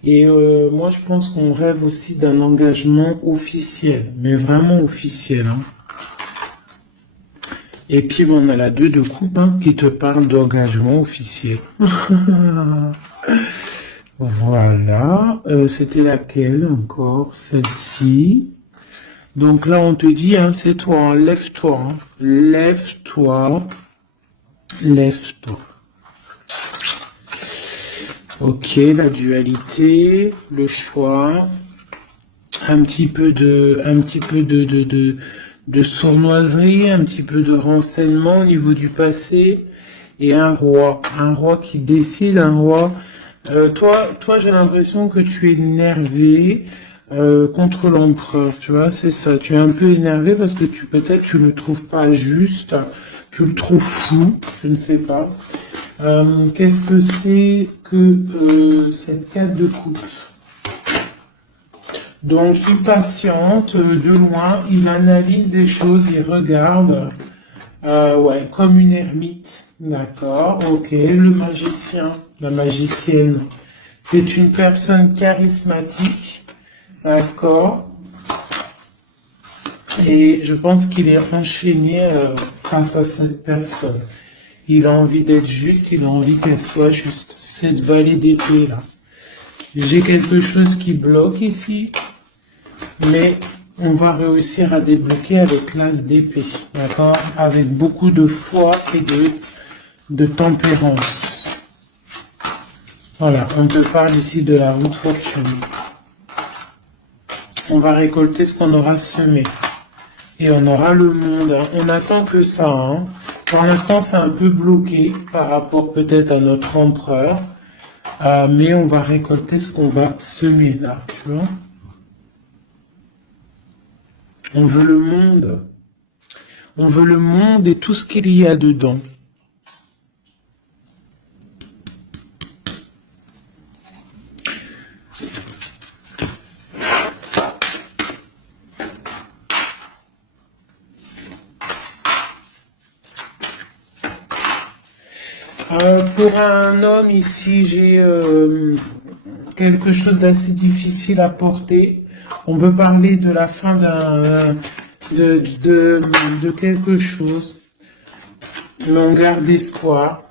Et moi, je pense qu'on rêve aussi d'un engagement officiel, mais vraiment officiel. Hein. Et puis, on a la 2 de coupe hein, qui te parle d'engagement officiel. Voilà. C'était laquelle encore? Celle-ci. Donc là, on te dit, hein, c'est toi, hein, lève-toi. Hein. Lève-toi. Lève-toi. Ok, la dualité, le choix, un petit peu de sournoiserie, un petit peu de renseignement au niveau du passé, et un roi qui décide, un roi. Toi, j'ai l'impression que tu es énervé contre l'empereur, tu vois, c'est ça. Tu es un peu énervé parce que peut-être tu le trouves pas juste, tu le trouves fou, je ne sais pas. Qu'est-ce que c'est que cette 4 de coupe? Donc, il patiente de loin, il analyse des choses, il regarde, ouais, comme une ermite, d'accord, ok, le magicien, la magicienne, c'est une personne charismatique, d'accord, et je pense qu'il est enchaîné face à cette personne. Il a envie d'être juste, il a envie qu'elle soit juste. Cette vallée d'épée là. J'ai quelque chose qui bloque ici, mais on va réussir à débloquer avec l'as d'épée, d'accord? Avec beaucoup de foi et de tempérance. Voilà, on te parle ici de la route fortune. On va récolter ce qu'on aura semé. Et on aura le monde. Hein. On attend que ça. Hein. Pour l'instant, c'est un peu bloqué par rapport peut-être à notre empereur. Mais on va récolter ce qu'on va semer là, tu vois. On veut le monde. On veut le monde et tout ce qu'il y a dedans. Pour un homme ici, j'ai quelque chose d'assez difficile à porter. On peut parler de la fin de quelque chose. Mais on garde espoir.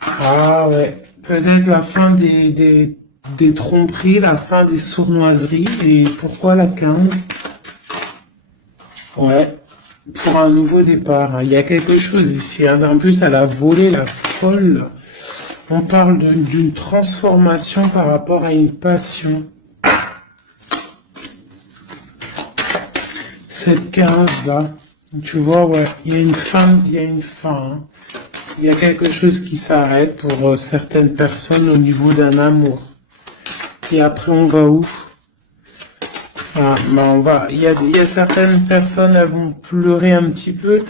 Ah ouais. Peut-être la fin des tromperies, la fin des sournoiseries. Et pourquoi la 15? Ouais. Pour un nouveau départ. Hein. Il y a quelque chose ici. Hein. En plus, elle a volé la folle. On parle d'une transformation par rapport à une passion. Cette 15 là, tu vois, ouais, il y a une fin, hein. Il y a quelque chose qui s'arrête pour certaines personnes au niveau d'un amour. Et après, on va où? Ah, il y a certaines personnes, elles vont pleurer un petit peu.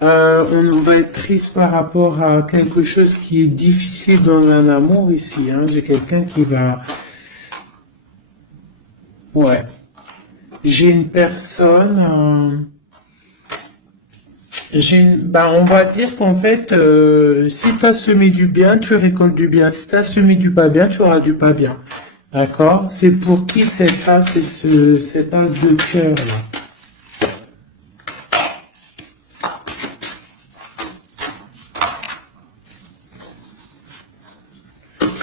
On va être triste par rapport à quelque chose qui est difficile dans un amour ici. Hein. J'ai quelqu'un qui va... Ouais. J'ai une personne... on va dire qu'en fait, si tu as semé du bien, tu récoltes du bien. Si tu as semé du pas bien, tu auras du pas bien. D'accord? C'est pour qui cette as et cet as de cœur là?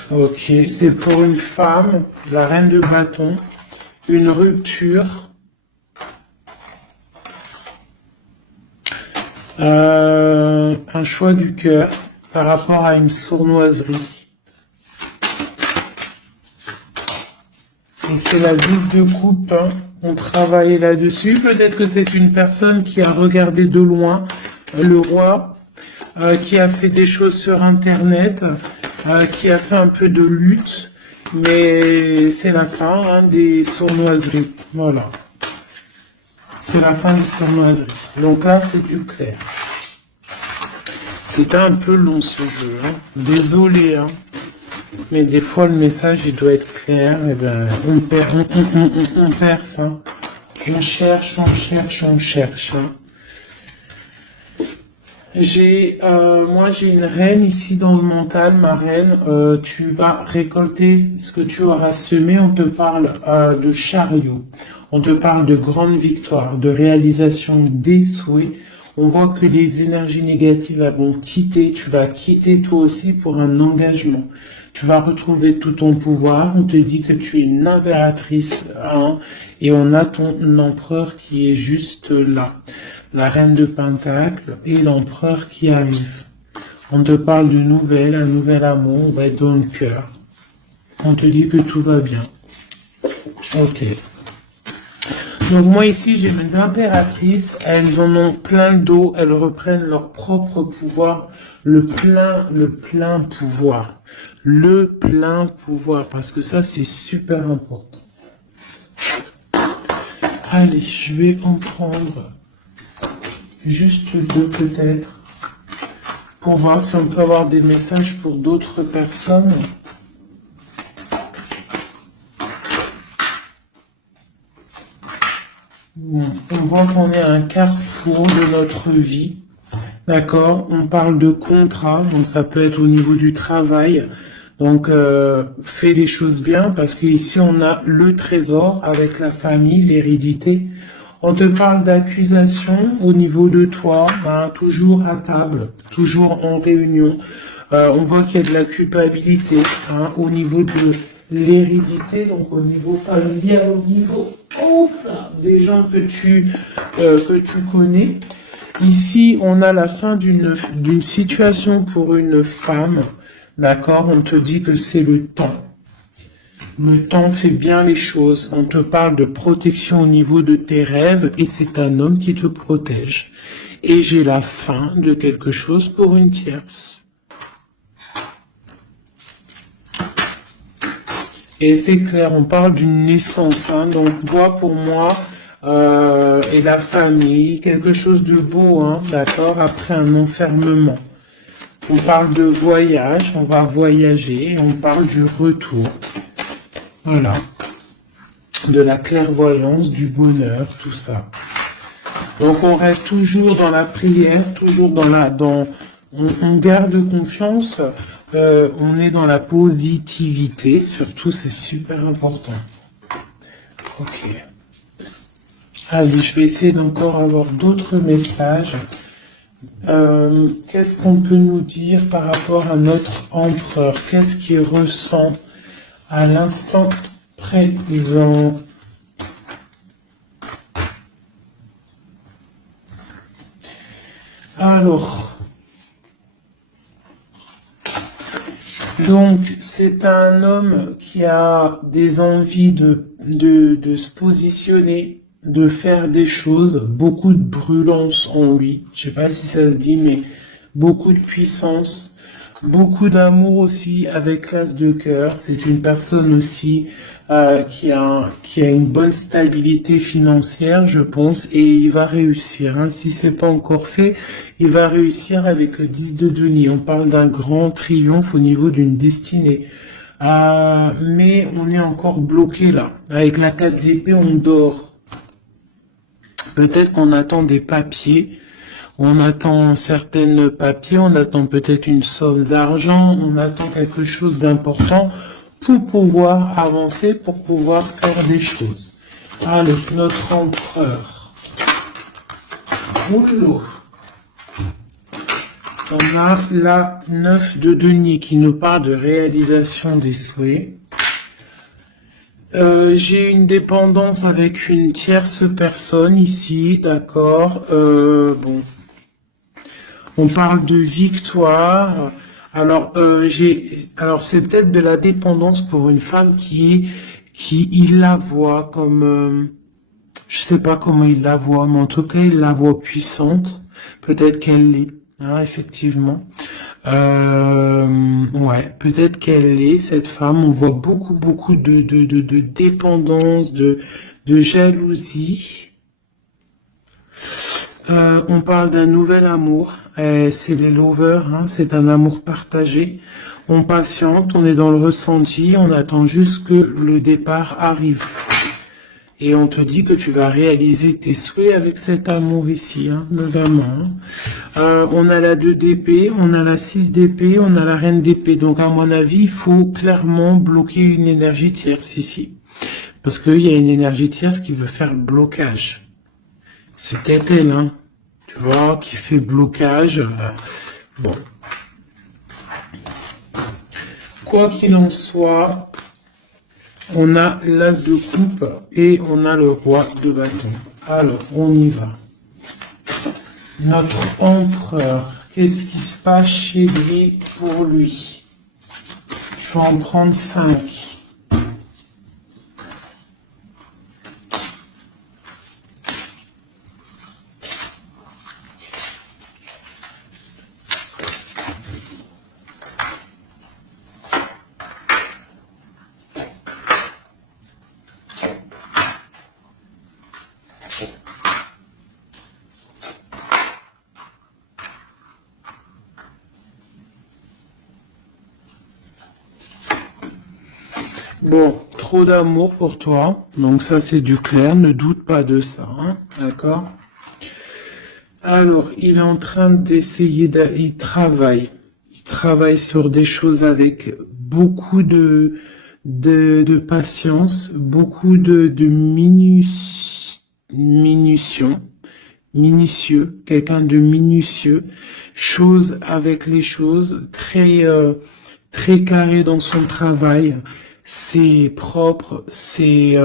Ok, c'est pour une femme, la reine de bâton, une rupture, un choix du cœur par rapport à une sournoiserie. Et c'est la 10 de coupe, hein. On travaille là-dessus. Peut-être que c'est une personne qui a regardé de loin le roi, qui a fait des choses sur Internet, qui a fait un peu de lutte, mais c'est la fin hein, des sournoiseries. Voilà. C'est la fin des sournoiseries. Donc là, c'est plus clair. C'était un peu long ce jeu. Hein. Désolé, hein. Mais des fois, le message, il doit être clair. Et ben, on perce. Hein. On cherche, on cherche, on cherche. Hein. Moi, j'ai une reine ici dans le mental. Ma reine, tu vas récolter ce que tu auras semé. On te parle de chariot. On te parle de grande victoire, de réalisation des souhaits. On voit que les énergies négatives elles vont quitter. Tu vas quitter toi aussi pour un engagement. Tu vas retrouver tout ton pouvoir. On te dit que tu es une impératrice, hein, et on a ton empereur qui est juste là. La reine de Pentacle et l'empereur qui arrive. On te parle de nouvelles, un nouvel amour, on va être dans le cœur. On te dit que tout va bien. Ok. Donc moi ici j'ai mes impératrices, elles en ont plein le dos, elles reprennent leur propre pouvoir, le plein pouvoir. Le plein pouvoir, parce que ça c'est super important. Allez, je vais en prendre juste deux peut-être, pour voir si on peut avoir des messages pour d'autres personnes. Bon, on voit qu'on est à un carrefour de notre vie, d'accord? On parle de contrat, donc ça peut être au niveau du travail. Donc, fais les choses bien, parce qu'ici on a le trésor avec la famille, l'hérédité. On te parle d'accusation au niveau de toi, hein, toujours à table, toujours en réunion. On voit qu'il y a de la culpabilité hein, au niveau de l'hérédité, donc au niveau familial, au niveau des gens que tu connais. Ici, on a la fin d'une situation pour une femme, d'accord? On te dit que c'est le temps. Le temps fait bien les choses. On te parle de protection au niveau de tes rêves et c'est un homme qui te protège. Et j'ai la fin de quelque chose pour une tierce. Et c'est clair, on parle d'une naissance. Hein, donc moi, pour moi, et la famille, quelque chose de beau, hein, d'accord, après un enfermement. On parle de voyage, on va voyager, on parle du retour. Voilà. De la clairvoyance, du bonheur, tout ça. Donc on reste toujours dans la prière, toujours on garde confiance, on est dans la positivité, surtout c'est super important. Ok. Allez, je vais essayer d'encore avoir d'autres messages. Qu'est-ce qu'on peut nous dire par rapport à notre empereur? Qu'est-ce qu'il ressent à l'instant présent? Alors, donc c'est un homme qui a des envies de se positionner, de faire des choses, beaucoup de brûlance en lui. Je sais pas si ça se dit, mais beaucoup de puissance. Beaucoup d'amour aussi avec l'as de cœur. C'est une personne aussi qui a une bonne stabilité financière, je pense, et il va réussir. Hein. Si c'est pas encore fait, il va réussir avec le 10 de denier. On parle d'un grand triomphe au niveau d'une destinée. Mais on est encore bloqué là. Avec la 4 d'épée, on dort. Peut-être qu'on attend des papiers. On attend certains papiers, on attend peut-être une somme d'argent, on attend quelque chose d'important pour pouvoir avancer, pour pouvoir faire des choses. Allez, notre empereur. Oulou. On a la 9 de denier qui nous parle de réalisation des souhaits. J'ai une dépendance avec une tierce personne ici, d'accord. Bon. On parle de victoire. Alors, c'est peut-être de la dépendance pour une femme il la voit comme, je sais pas comment il la voit, mais en tout cas, il la voit puissante. Peut-être qu'elle l'est, hein, effectivement. Ouais, peut-être qu'elle l'est, cette femme. On voit beaucoup de dépendance, de jalousie. On parle d'un nouvel amour, c'est les lovers, hein, c'est un amour partagé. On patiente, on est dans le ressenti, on attend juste que le départ arrive. Et on te dit que tu vas réaliser tes souhaits avec cet amour ici, hein, notamment. On a la 2 d'épée, on a la 6 d'épée, on a la reine d'épée. Donc à mon avis, il faut clairement bloquer une énergie tierce ici. Parce qu'il y a une énergie tierce qui veut faire le blocage. C'est peut-être elle, hein, tu vois, qui fait blocage. Bon. Quoi qu'il en soit, on a l'as de coupe et on a le roi de bâton. Alors, on y va. Notre empereur, qu'est-ce qui se passe chez lui pour lui? Je vais en prendre 5. Bon, trop d'amour pour toi, donc ça c'est du clair, ne doute pas de ça, hein, d'accord? Alors, il est en train d'essayer, il travaille sur des choses avec beaucoup de patience, beaucoup de minutieux, quelqu'un de minutieux, chose avec les choses, très carré dans son travail. C'est propre, c'est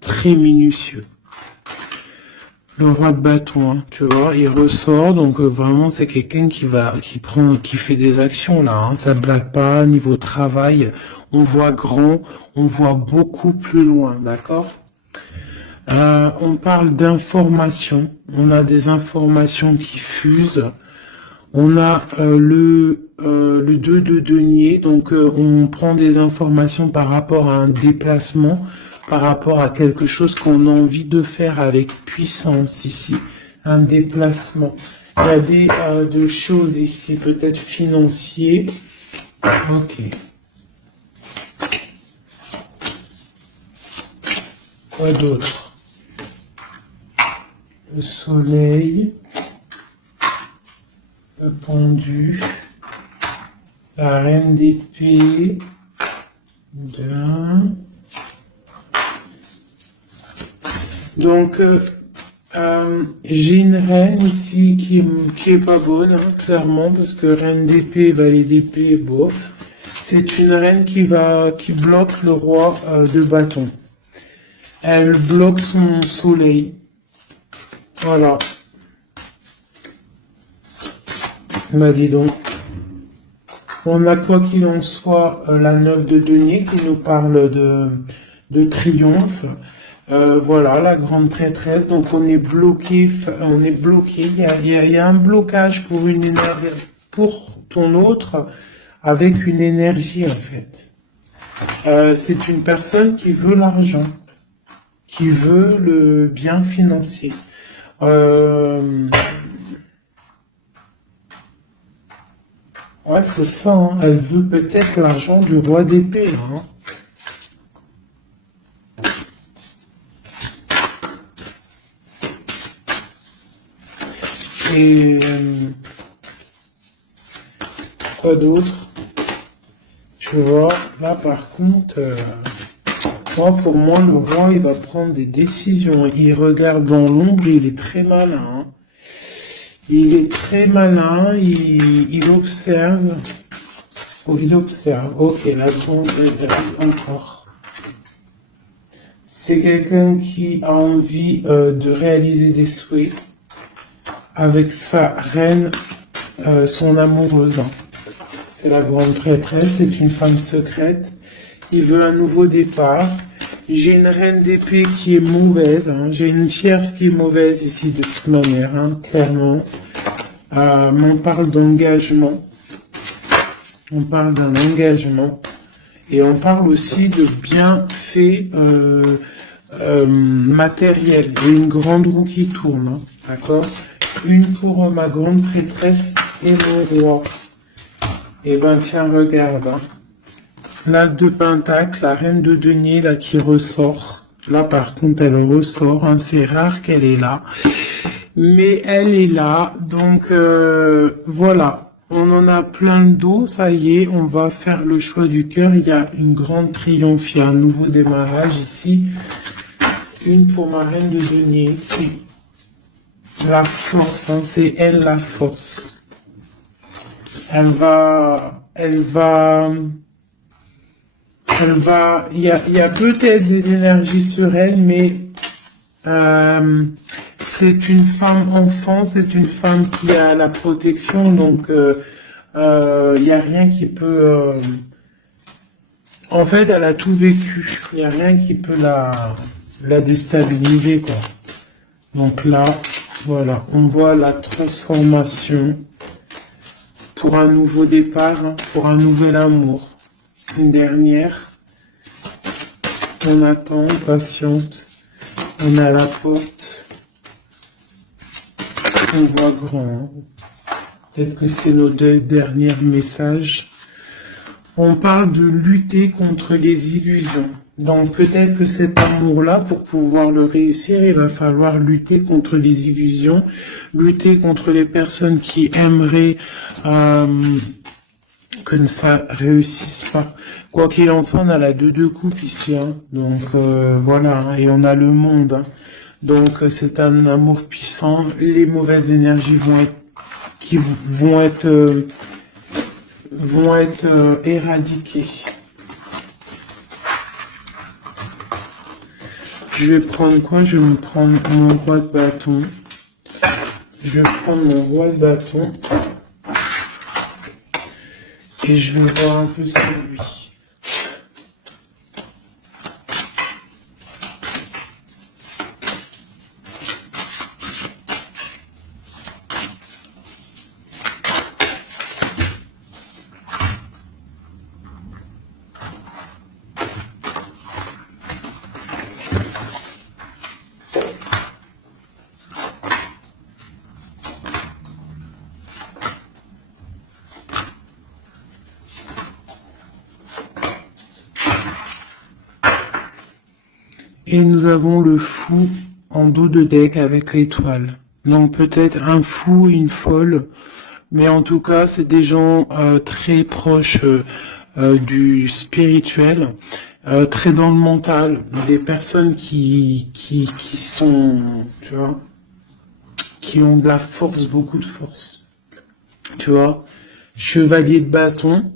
très minutieux. Le roi de bâton, hein, tu vois, il ressort, donc vraiment c'est quelqu'un qui fait des actions là, hein, ça blague pas. Niveau travail, on voit grand, on voit beaucoup plus loin, d'accord. On parle d'informations, on a des informations qui fusent. On a le 2 de denier, donc on prend des informations par rapport à un déplacement, par rapport à quelque chose qu'on a envie de faire avec puissance ici, un déplacement. Il y a des choses ici, peut-être financiers. Ok. Quoi d'autre? Le soleil. Le pendu, la reine d'épée, donc j'ai une reine ici qui est pas bonne, hein, clairement, parce que reine d'épée, valet d'épée, bof. C'est une reine qui bloque le roi de bâton. Elle bloque son soleil. Voilà. Bah dis donc. On a quoi qu'il en soit la 9 de denier qui nous parle de triomphe. Voilà, la grande prêtresse. Donc on est bloqué. Il y a un blocage pour une énergie, pour ton autre. avec une énergie en fait. C'est une personne qui veut l'argent, qui veut le bien financier. Ouais, c'est ça, hein. Elle veut peut-être l'argent du roi d'épée, hein. Et quoi d'autre? Tu vois, là par contre, pour moi, le roi, il va prendre des décisions. Il regarde dans l'ombre, il est très malin, hein. Il est très malin, il observe. Oh, il observe. Ok, la grande encore. C'est quelqu'un qui a envie de réaliser des souhaits avec sa reine, son amoureuse, hein. C'est la grande prêtresse, c'est une femme secrète. Il veut un nouveau départ. J'ai une reine d'épée qui est mauvaise, hein. J'ai une tierce qui est mauvaise ici de toute manière, hein, clairement. On parle d'engagement. On parle d'un engagement. Et on parle aussi de bienfaits matériels. Il y a une grande roue qui tourne, hein, d'accord? Une pour ma grande prêtresse et mon roi. Et ben tiens, regarde, hein. L'as de pentacle, la reine de denier, là, qui ressort. Là, par contre, elle ressort, hein. C'est rare qu'elle est là. Mais elle est là. Donc, voilà. On en a plein le dos. Ça y est, on va faire le choix du cœur. Il y a une grande triomphe. Il y a un nouveau démarrage ici. Une pour ma reine de denier ici. La force, hein. C'est elle, la force. Il y a peut-être des énergies sur elle, mais c'est une femme enfant, c'est une femme qui a la protection, donc il n'y a rien qui peut... en fait, elle a tout vécu, il n'y a rien qui peut la déstabiliser, quoi. Donc là, voilà, on voit la transformation pour un nouveau départ, hein, pour un nouvel amour. Une dernière. On attend, on patiente. On est à la porte. On voit grand. Peut-être que c'est nos deux derniers messages. On parle de lutter contre les illusions. Donc peut-être que cet amour-là, pour pouvoir le réussir, il va falloir lutter contre les illusions, lutter contre les personnes qui aimeraient que ça réussisse pas. Quoi qu'il en soit, on a la deux coupes ici, hein. Donc voilà, hein. Et on a le monde, hein. Donc c'est un amour puissant. Les mauvaises énergies vont être éradiquées. Je vais prendre quoi? Je vais me prendre mon roi de bâton. Je vais prendre mon roi de bâton. Et je vais voir un peu sur lui. Et nous avons le fou en dos de deck avec l'étoile. Donc peut-être un fou, une folle, mais en tout cas c'est des gens très proches du spirituel, très dans le mental, des personnes qui sont, tu vois, qui ont de la force, beaucoup de force, tu vois, chevalier de bâton.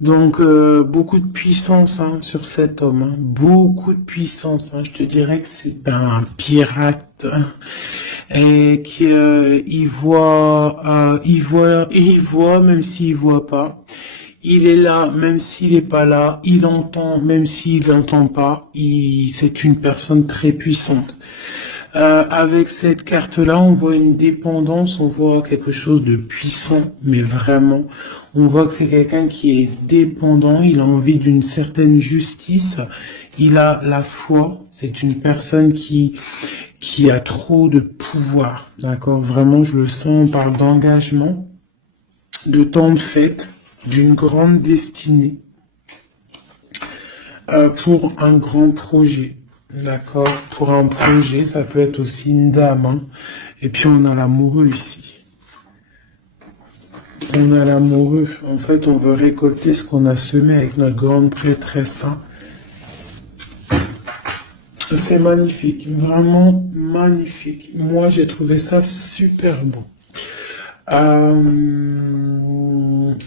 Donc beaucoup de puissance, hein, sur cet homme, hein. Beaucoup de puissance, hein. Je te dirais que c'est un pirate, hein, et qui il voit, même s'il voit pas. Il est là même s'il est pas là. Il entend même s'il n'entend pas. C'est une personne très puissante. Avec cette carte-là, on voit une dépendance, on voit quelque chose de puissant, mais vraiment, on voit que c'est quelqu'un qui est dépendant, il a envie d'une certaine justice, il a la foi, c'est une personne qui a trop de pouvoir, d'accord? Vraiment, je le sens, on parle d'engagement, de temps de fête, d'une grande destinée, pour un grand projet. D'accord, pour un projet, ça peut être aussi une dame, hein. Et puis on a l'amoureux ici. On a l'amoureux. En fait, on veut récolter ce qu'on a semé avec notre grande prêtresse, hein. C'est magnifique, vraiment magnifique. Moi, j'ai trouvé ça super beau.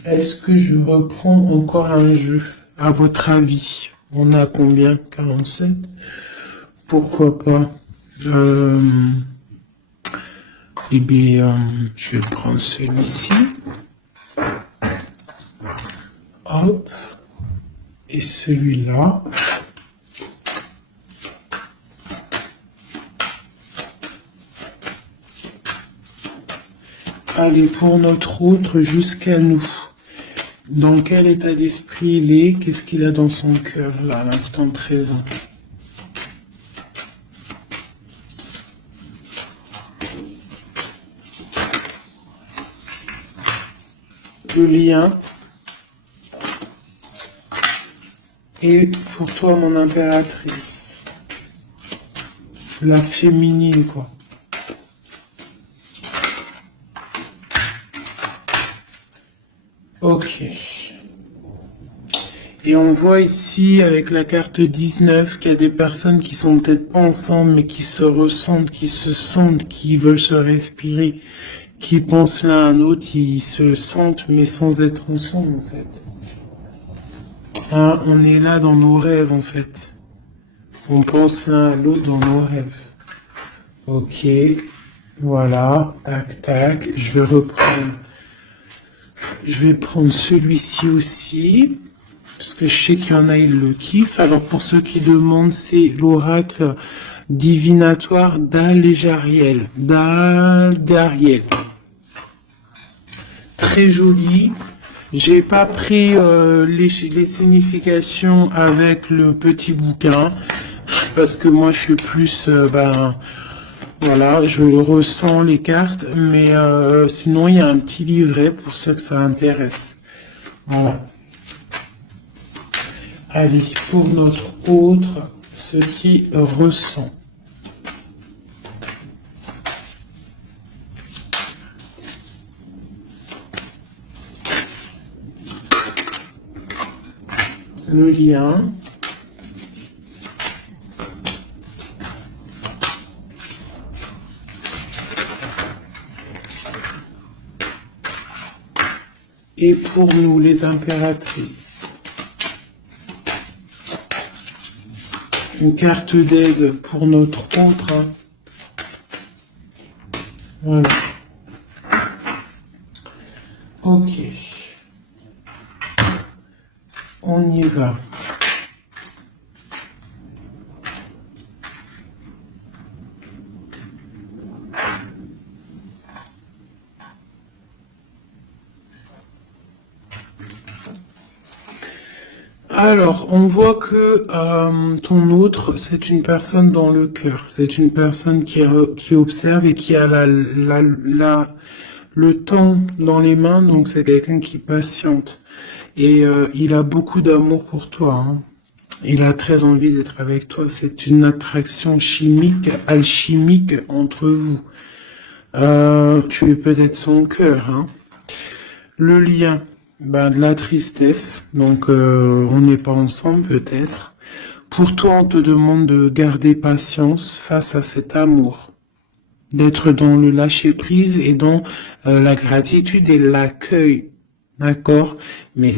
Est-ce que je reprends encore un jeu? À votre avis, on a combien? 47? Pourquoi pas? Eh bien, je vais prendre celui-ci. Hop. Et celui-là. Allez, pour notre autre, jusqu'à nous. Dans quel état d'esprit il est? Qu'est-ce qu'il a dans son cœur, là, à l'instant présent? Le lien. Et pour toi, mon impératrice. La féminine, quoi. Ok. Et on voit ici, avec la carte 19, qu'il y a des personnes qui sont peut-être pas ensemble, mais qui se ressentent, qui se sentent, qui veulent se respirer, qui pensent l'un à l'autre, qui se sentent, mais sans être ensemble, en fait. Hein, on est là dans nos rêves, en fait. On pense l'un à l'autre dans nos rêves. Ok. Voilà. Tac, tac. Je vais reprendre. Je vais prendre celui-ci aussi, parce que je sais qu'il y en a, ils le kiffent. Alors pour ceux qui demandent, c'est l'oracle divinatoire d'Al-Jariel. D'Al-Dariel. Très joli. J'ai pas pris les significations avec le petit bouquin, parce que moi je suis plus... voilà, je ressens les cartes, mais sinon il y a un petit livret pour ceux que ça intéresse. Voilà. Allez, pour notre autre, ce qui ressent. Le lien. Et pour nous, les impératrices, une carte d'aide pour notre autre. Hein. Voilà. Ok. On y va. Alors, on voit que ton autre, c'est une personne dans le cœur. C'est une personne qui observe et qui a le temps dans les mains. Donc, c'est quelqu'un qui patiente. Et il a beaucoup d'amour pour toi. Hein. Il a très envie d'être avec toi. C'est une attraction chimique, alchimique entre vous. Tu es peut-être son cœur. Hein. Le lien. De la tristesse, donc on n'est pas ensemble peut-être. Pour toi, on te demande de garder patience face à cet amour, d'être dans le lâcher-prise et dans la gratitude et l'accueil, d'accord? Mais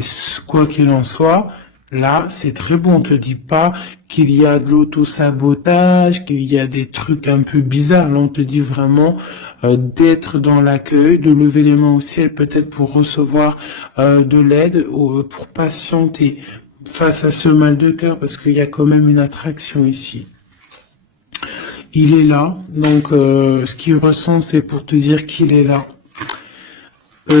quoi qu'il en soit, là, c'est très bon. On te dit pas qu'il y a de l'auto-sabotage, qu'il y a des trucs un peu bizarres. Là, on te dit vraiment d'être dans l'accueil, de lever les mains au ciel peut-être pour recevoir de l'aide, pour patienter face à ce mal de cœur, parce qu'il y a quand même une attraction ici. Il est là, donc ce qu'il ressent, c'est pour te dire qu'il est là.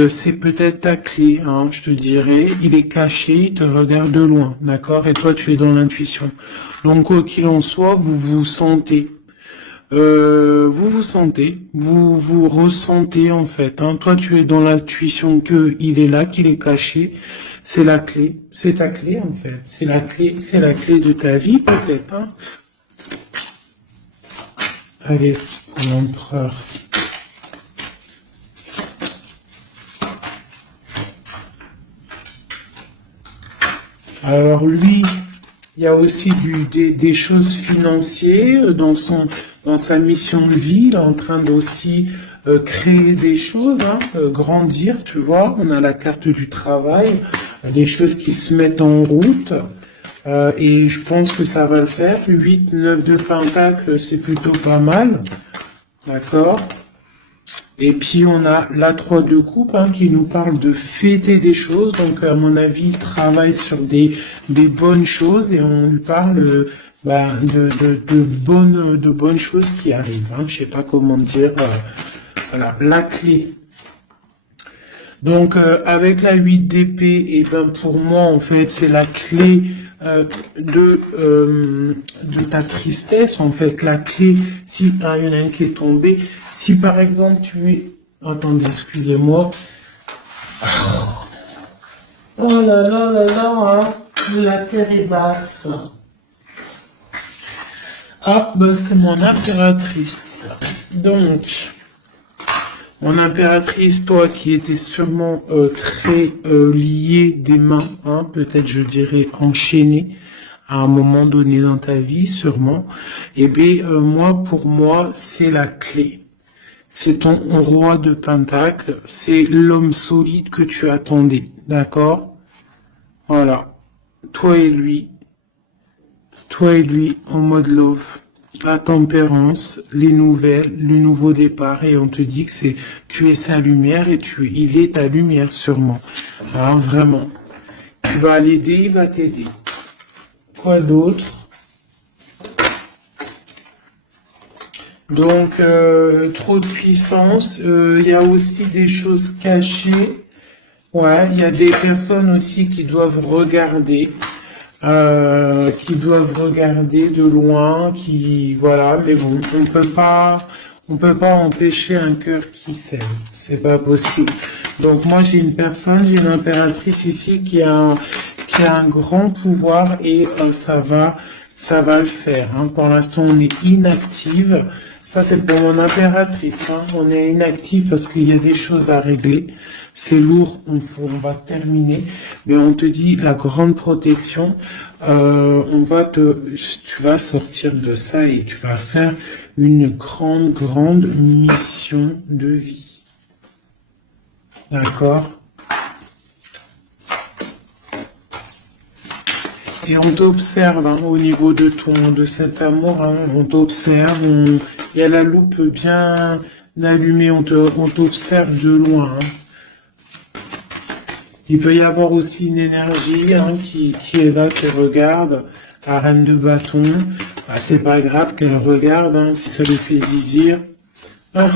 C'est peut-être ta clé, hein, je te dirais. Il est caché, il te regarde de loin, d'accord? Et toi, tu es dans l'intuition. Donc, quoi qu'il en soit, vous vous sentez. Vous ressentez en fait. Hein. Toi, tu es dans l'intuition que il est là, qu'il est caché. C'est la clé, c'est ta clé en fait. C'est la clé de ta vie peut-être. Hein. Allez, l'empereur. Alors lui, il y a aussi des choses financières dans sa mission de vie. Il est en train d'aussi créer des choses, hein, grandir, tu vois. On a la carte du travail, des choses qui se mettent en route. Et je pense que ça va le faire. 8, 9 de Pentacle, c'est plutôt pas mal. D'accord. Et puis on a la 3 de coupe hein, qui nous parle de fêter des choses. Donc à mon avis, il travaille sur des bonnes choses et on lui parle de bonnes choses qui arrivent. Hein. Je sais pas comment dire. Voilà, la clé. Donc avec la 8 d'épée, et ben pour moi en fait c'est la clé de ta tristesse, en fait, la clé, si il y en a un qui est tombé, si par exemple tu es, attendez, excusez-moi, oh là là là là, hein, la terre est basse. Ah, bah c'est mon impératrice. Donc, mon impératrice, toi qui étais sûrement très liée des mains, hein, peut-être je dirais enchaînée à un moment donné dans ta vie, sûrement. Eh bien, moi, pour moi, c'est la clé. C'est ton roi de Pentacle, c'est l'homme solide que tu attendais, d'accord? Voilà, toi et lui en mode love. La tempérance, les nouvelles, le nouveau départ, et on te dit que tu es sa lumière et il est ta lumière sûrement. Hein, vraiment. Tu vas l'aider, il va t'aider. Quoi d'autre? Donc, trop de puissance. Il y a aussi des choses cachées. Ouais, il y a des personnes aussi qui doivent regarder. De loin, voilà, mais bon, on peut pas empêcher un cœur qui s'aime, c'est pas possible. Donc moi j'ai une impératrice ici qui a un grand pouvoir et ça va le faire. Hein. Pour l'instant on est inactive. Ça c'est pour mon impératrice. Hein. On est inactive parce qu'il y a des choses à régler. C'est lourd, on va terminer, mais on te dit la grande protection, tu vas sortir de ça et tu vas faire une grande mission de vie. D'accord? Et on t'observe hein, au niveau de cet amour, hein, on t'observe, il y a la loupe bien allumée, on t'observe de loin. Hein. Il peut y avoir aussi une énergie hein, qui est là, qui regarde, la reine de bâton. Ah, c'est pas grave qu'elle regarde, hein, si ça lui fait zizir. Ah,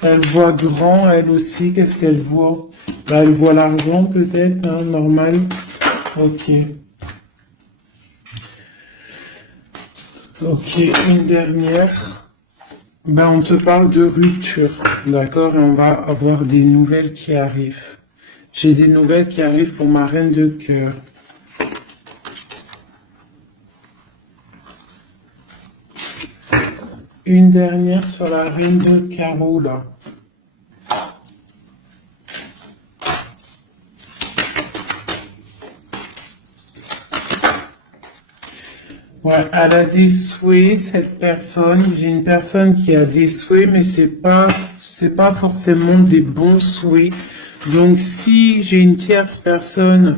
elle voit grand, elle aussi, qu'est-ce qu'elle voit? Bah, elle voit l'argent peut-être, hein, normal. Ok. Ok, une dernière. Ben, on te parle de rupture, d'accord? Et on va avoir des nouvelles qui arrivent. J'ai des nouvelles qui arrivent pour ma reine de cœur. Une dernière sur la reine de carreau, là. Ouais, elle a des souhaits, cette personne. J'ai une personne qui a des souhaits, mais c'est pas forcément des bons souhaits. Donc, si j'ai une tierce personne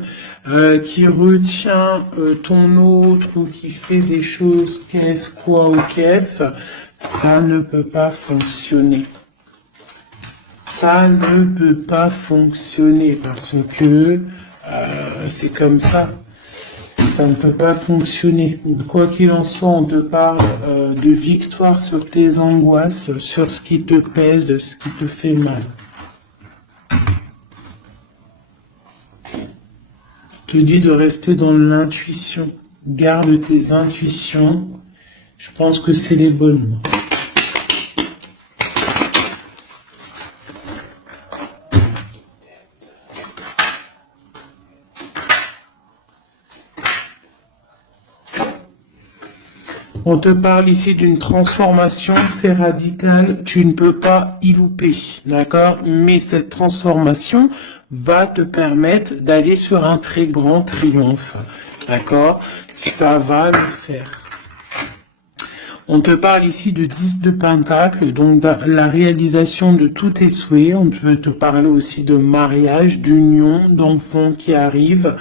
qui retient ton autre ou qui fait des choses qu'est-ce, quoi ou qu'est-ce, ça ne peut pas fonctionner. Ça ne peut pas fonctionner parce que c'est comme ça. ça ne peut pas fonctionner. Quoi qu'il en soit, on te parle de victoire sur tes angoisses, sur ce qui te pèse, ce qui te fait mal. Te dit de rester dans l'intuition. Garde tes intuitions. Je pense que c'est les bonnes. On te parle ici d'une transformation, c'est radical, tu ne peux pas y louper, d'accord? Mais cette transformation va te permettre d'aller sur un très grand triomphe, d'accord? Ça va le faire. On te parle ici de 10 de Pentacle, donc la réalisation de tous tes souhaits. On peut te parler aussi de mariage, d'union, d'enfants qui arrivent,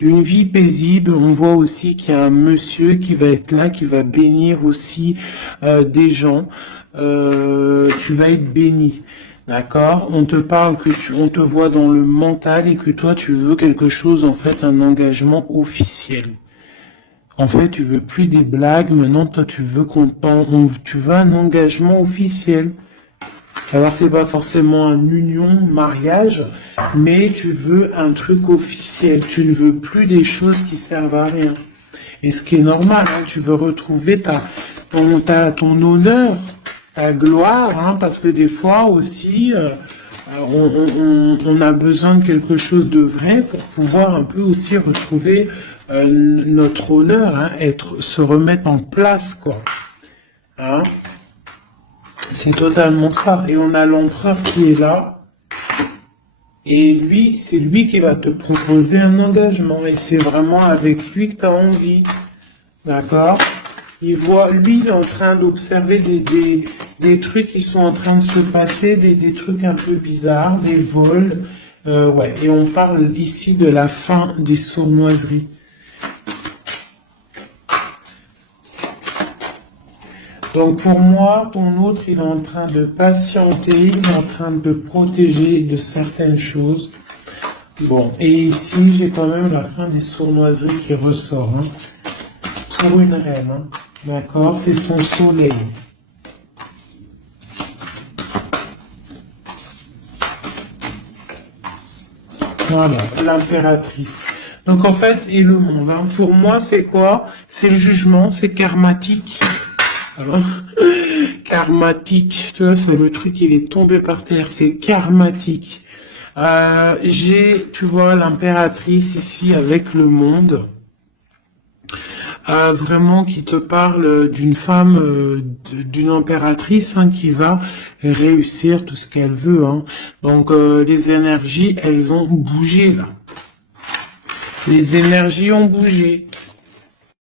d'une vie paisible. On voit aussi qu'il y a un monsieur qui va être là, qui va bénir aussi des gens. Tu vas être béni. D'accord? On te parle on te voit dans le mental et que toi tu veux quelque chose, en fait, un engagement officiel. En fait, tu veux plus des blagues, maintenant toi tu veux tu veux un engagement officiel. Alors c'est pas forcément une union, mariage, mais tu veux un truc officiel. Tu ne veux plus des choses qui servent à rien. Et ce qui est normal, hein, tu veux retrouver ton honneur, ta gloire, hein, parce que des fois aussi, on a besoin de quelque chose de vrai pour pouvoir un peu aussi retrouver notre honneur, hein, se remettre en place, quoi. Hein? C'est totalement ça. Et on a l'empereur qui est là. Et lui, c'est lui qui va te proposer un engagement. Et c'est vraiment avec lui que tu as envie. D'accord? Lui, il est en train d'observer des trucs qui sont en train de se passer, des trucs un peu bizarres, des vols. Ouais. Et on parle ici de la fin des sournoiseries. Donc pour moi, ton autre, il est en train de patienter, il est en train de te protéger de certaines choses. Bon, et ici, j'ai quand même la fin des sournoiseries qui ressort. Hein, pour une reine, hein, d'accord? C'est son soleil. Voilà, l'impératrice. Donc en fait, et le monde, hein, pour moi, c'est quoi? C'est le jugement, c'est karmatique. Alors, karmatique, tu vois, c'est le truc, il est tombé par terre, c'est karmatique. Tu vois, l'impératrice ici avec le monde, vraiment qui te parle d'une femme, d'une impératrice, hein, qui va réussir tout ce qu'elle veut. Hein. Donc, les énergies, elles ont bougé là. Les énergies ont bougé.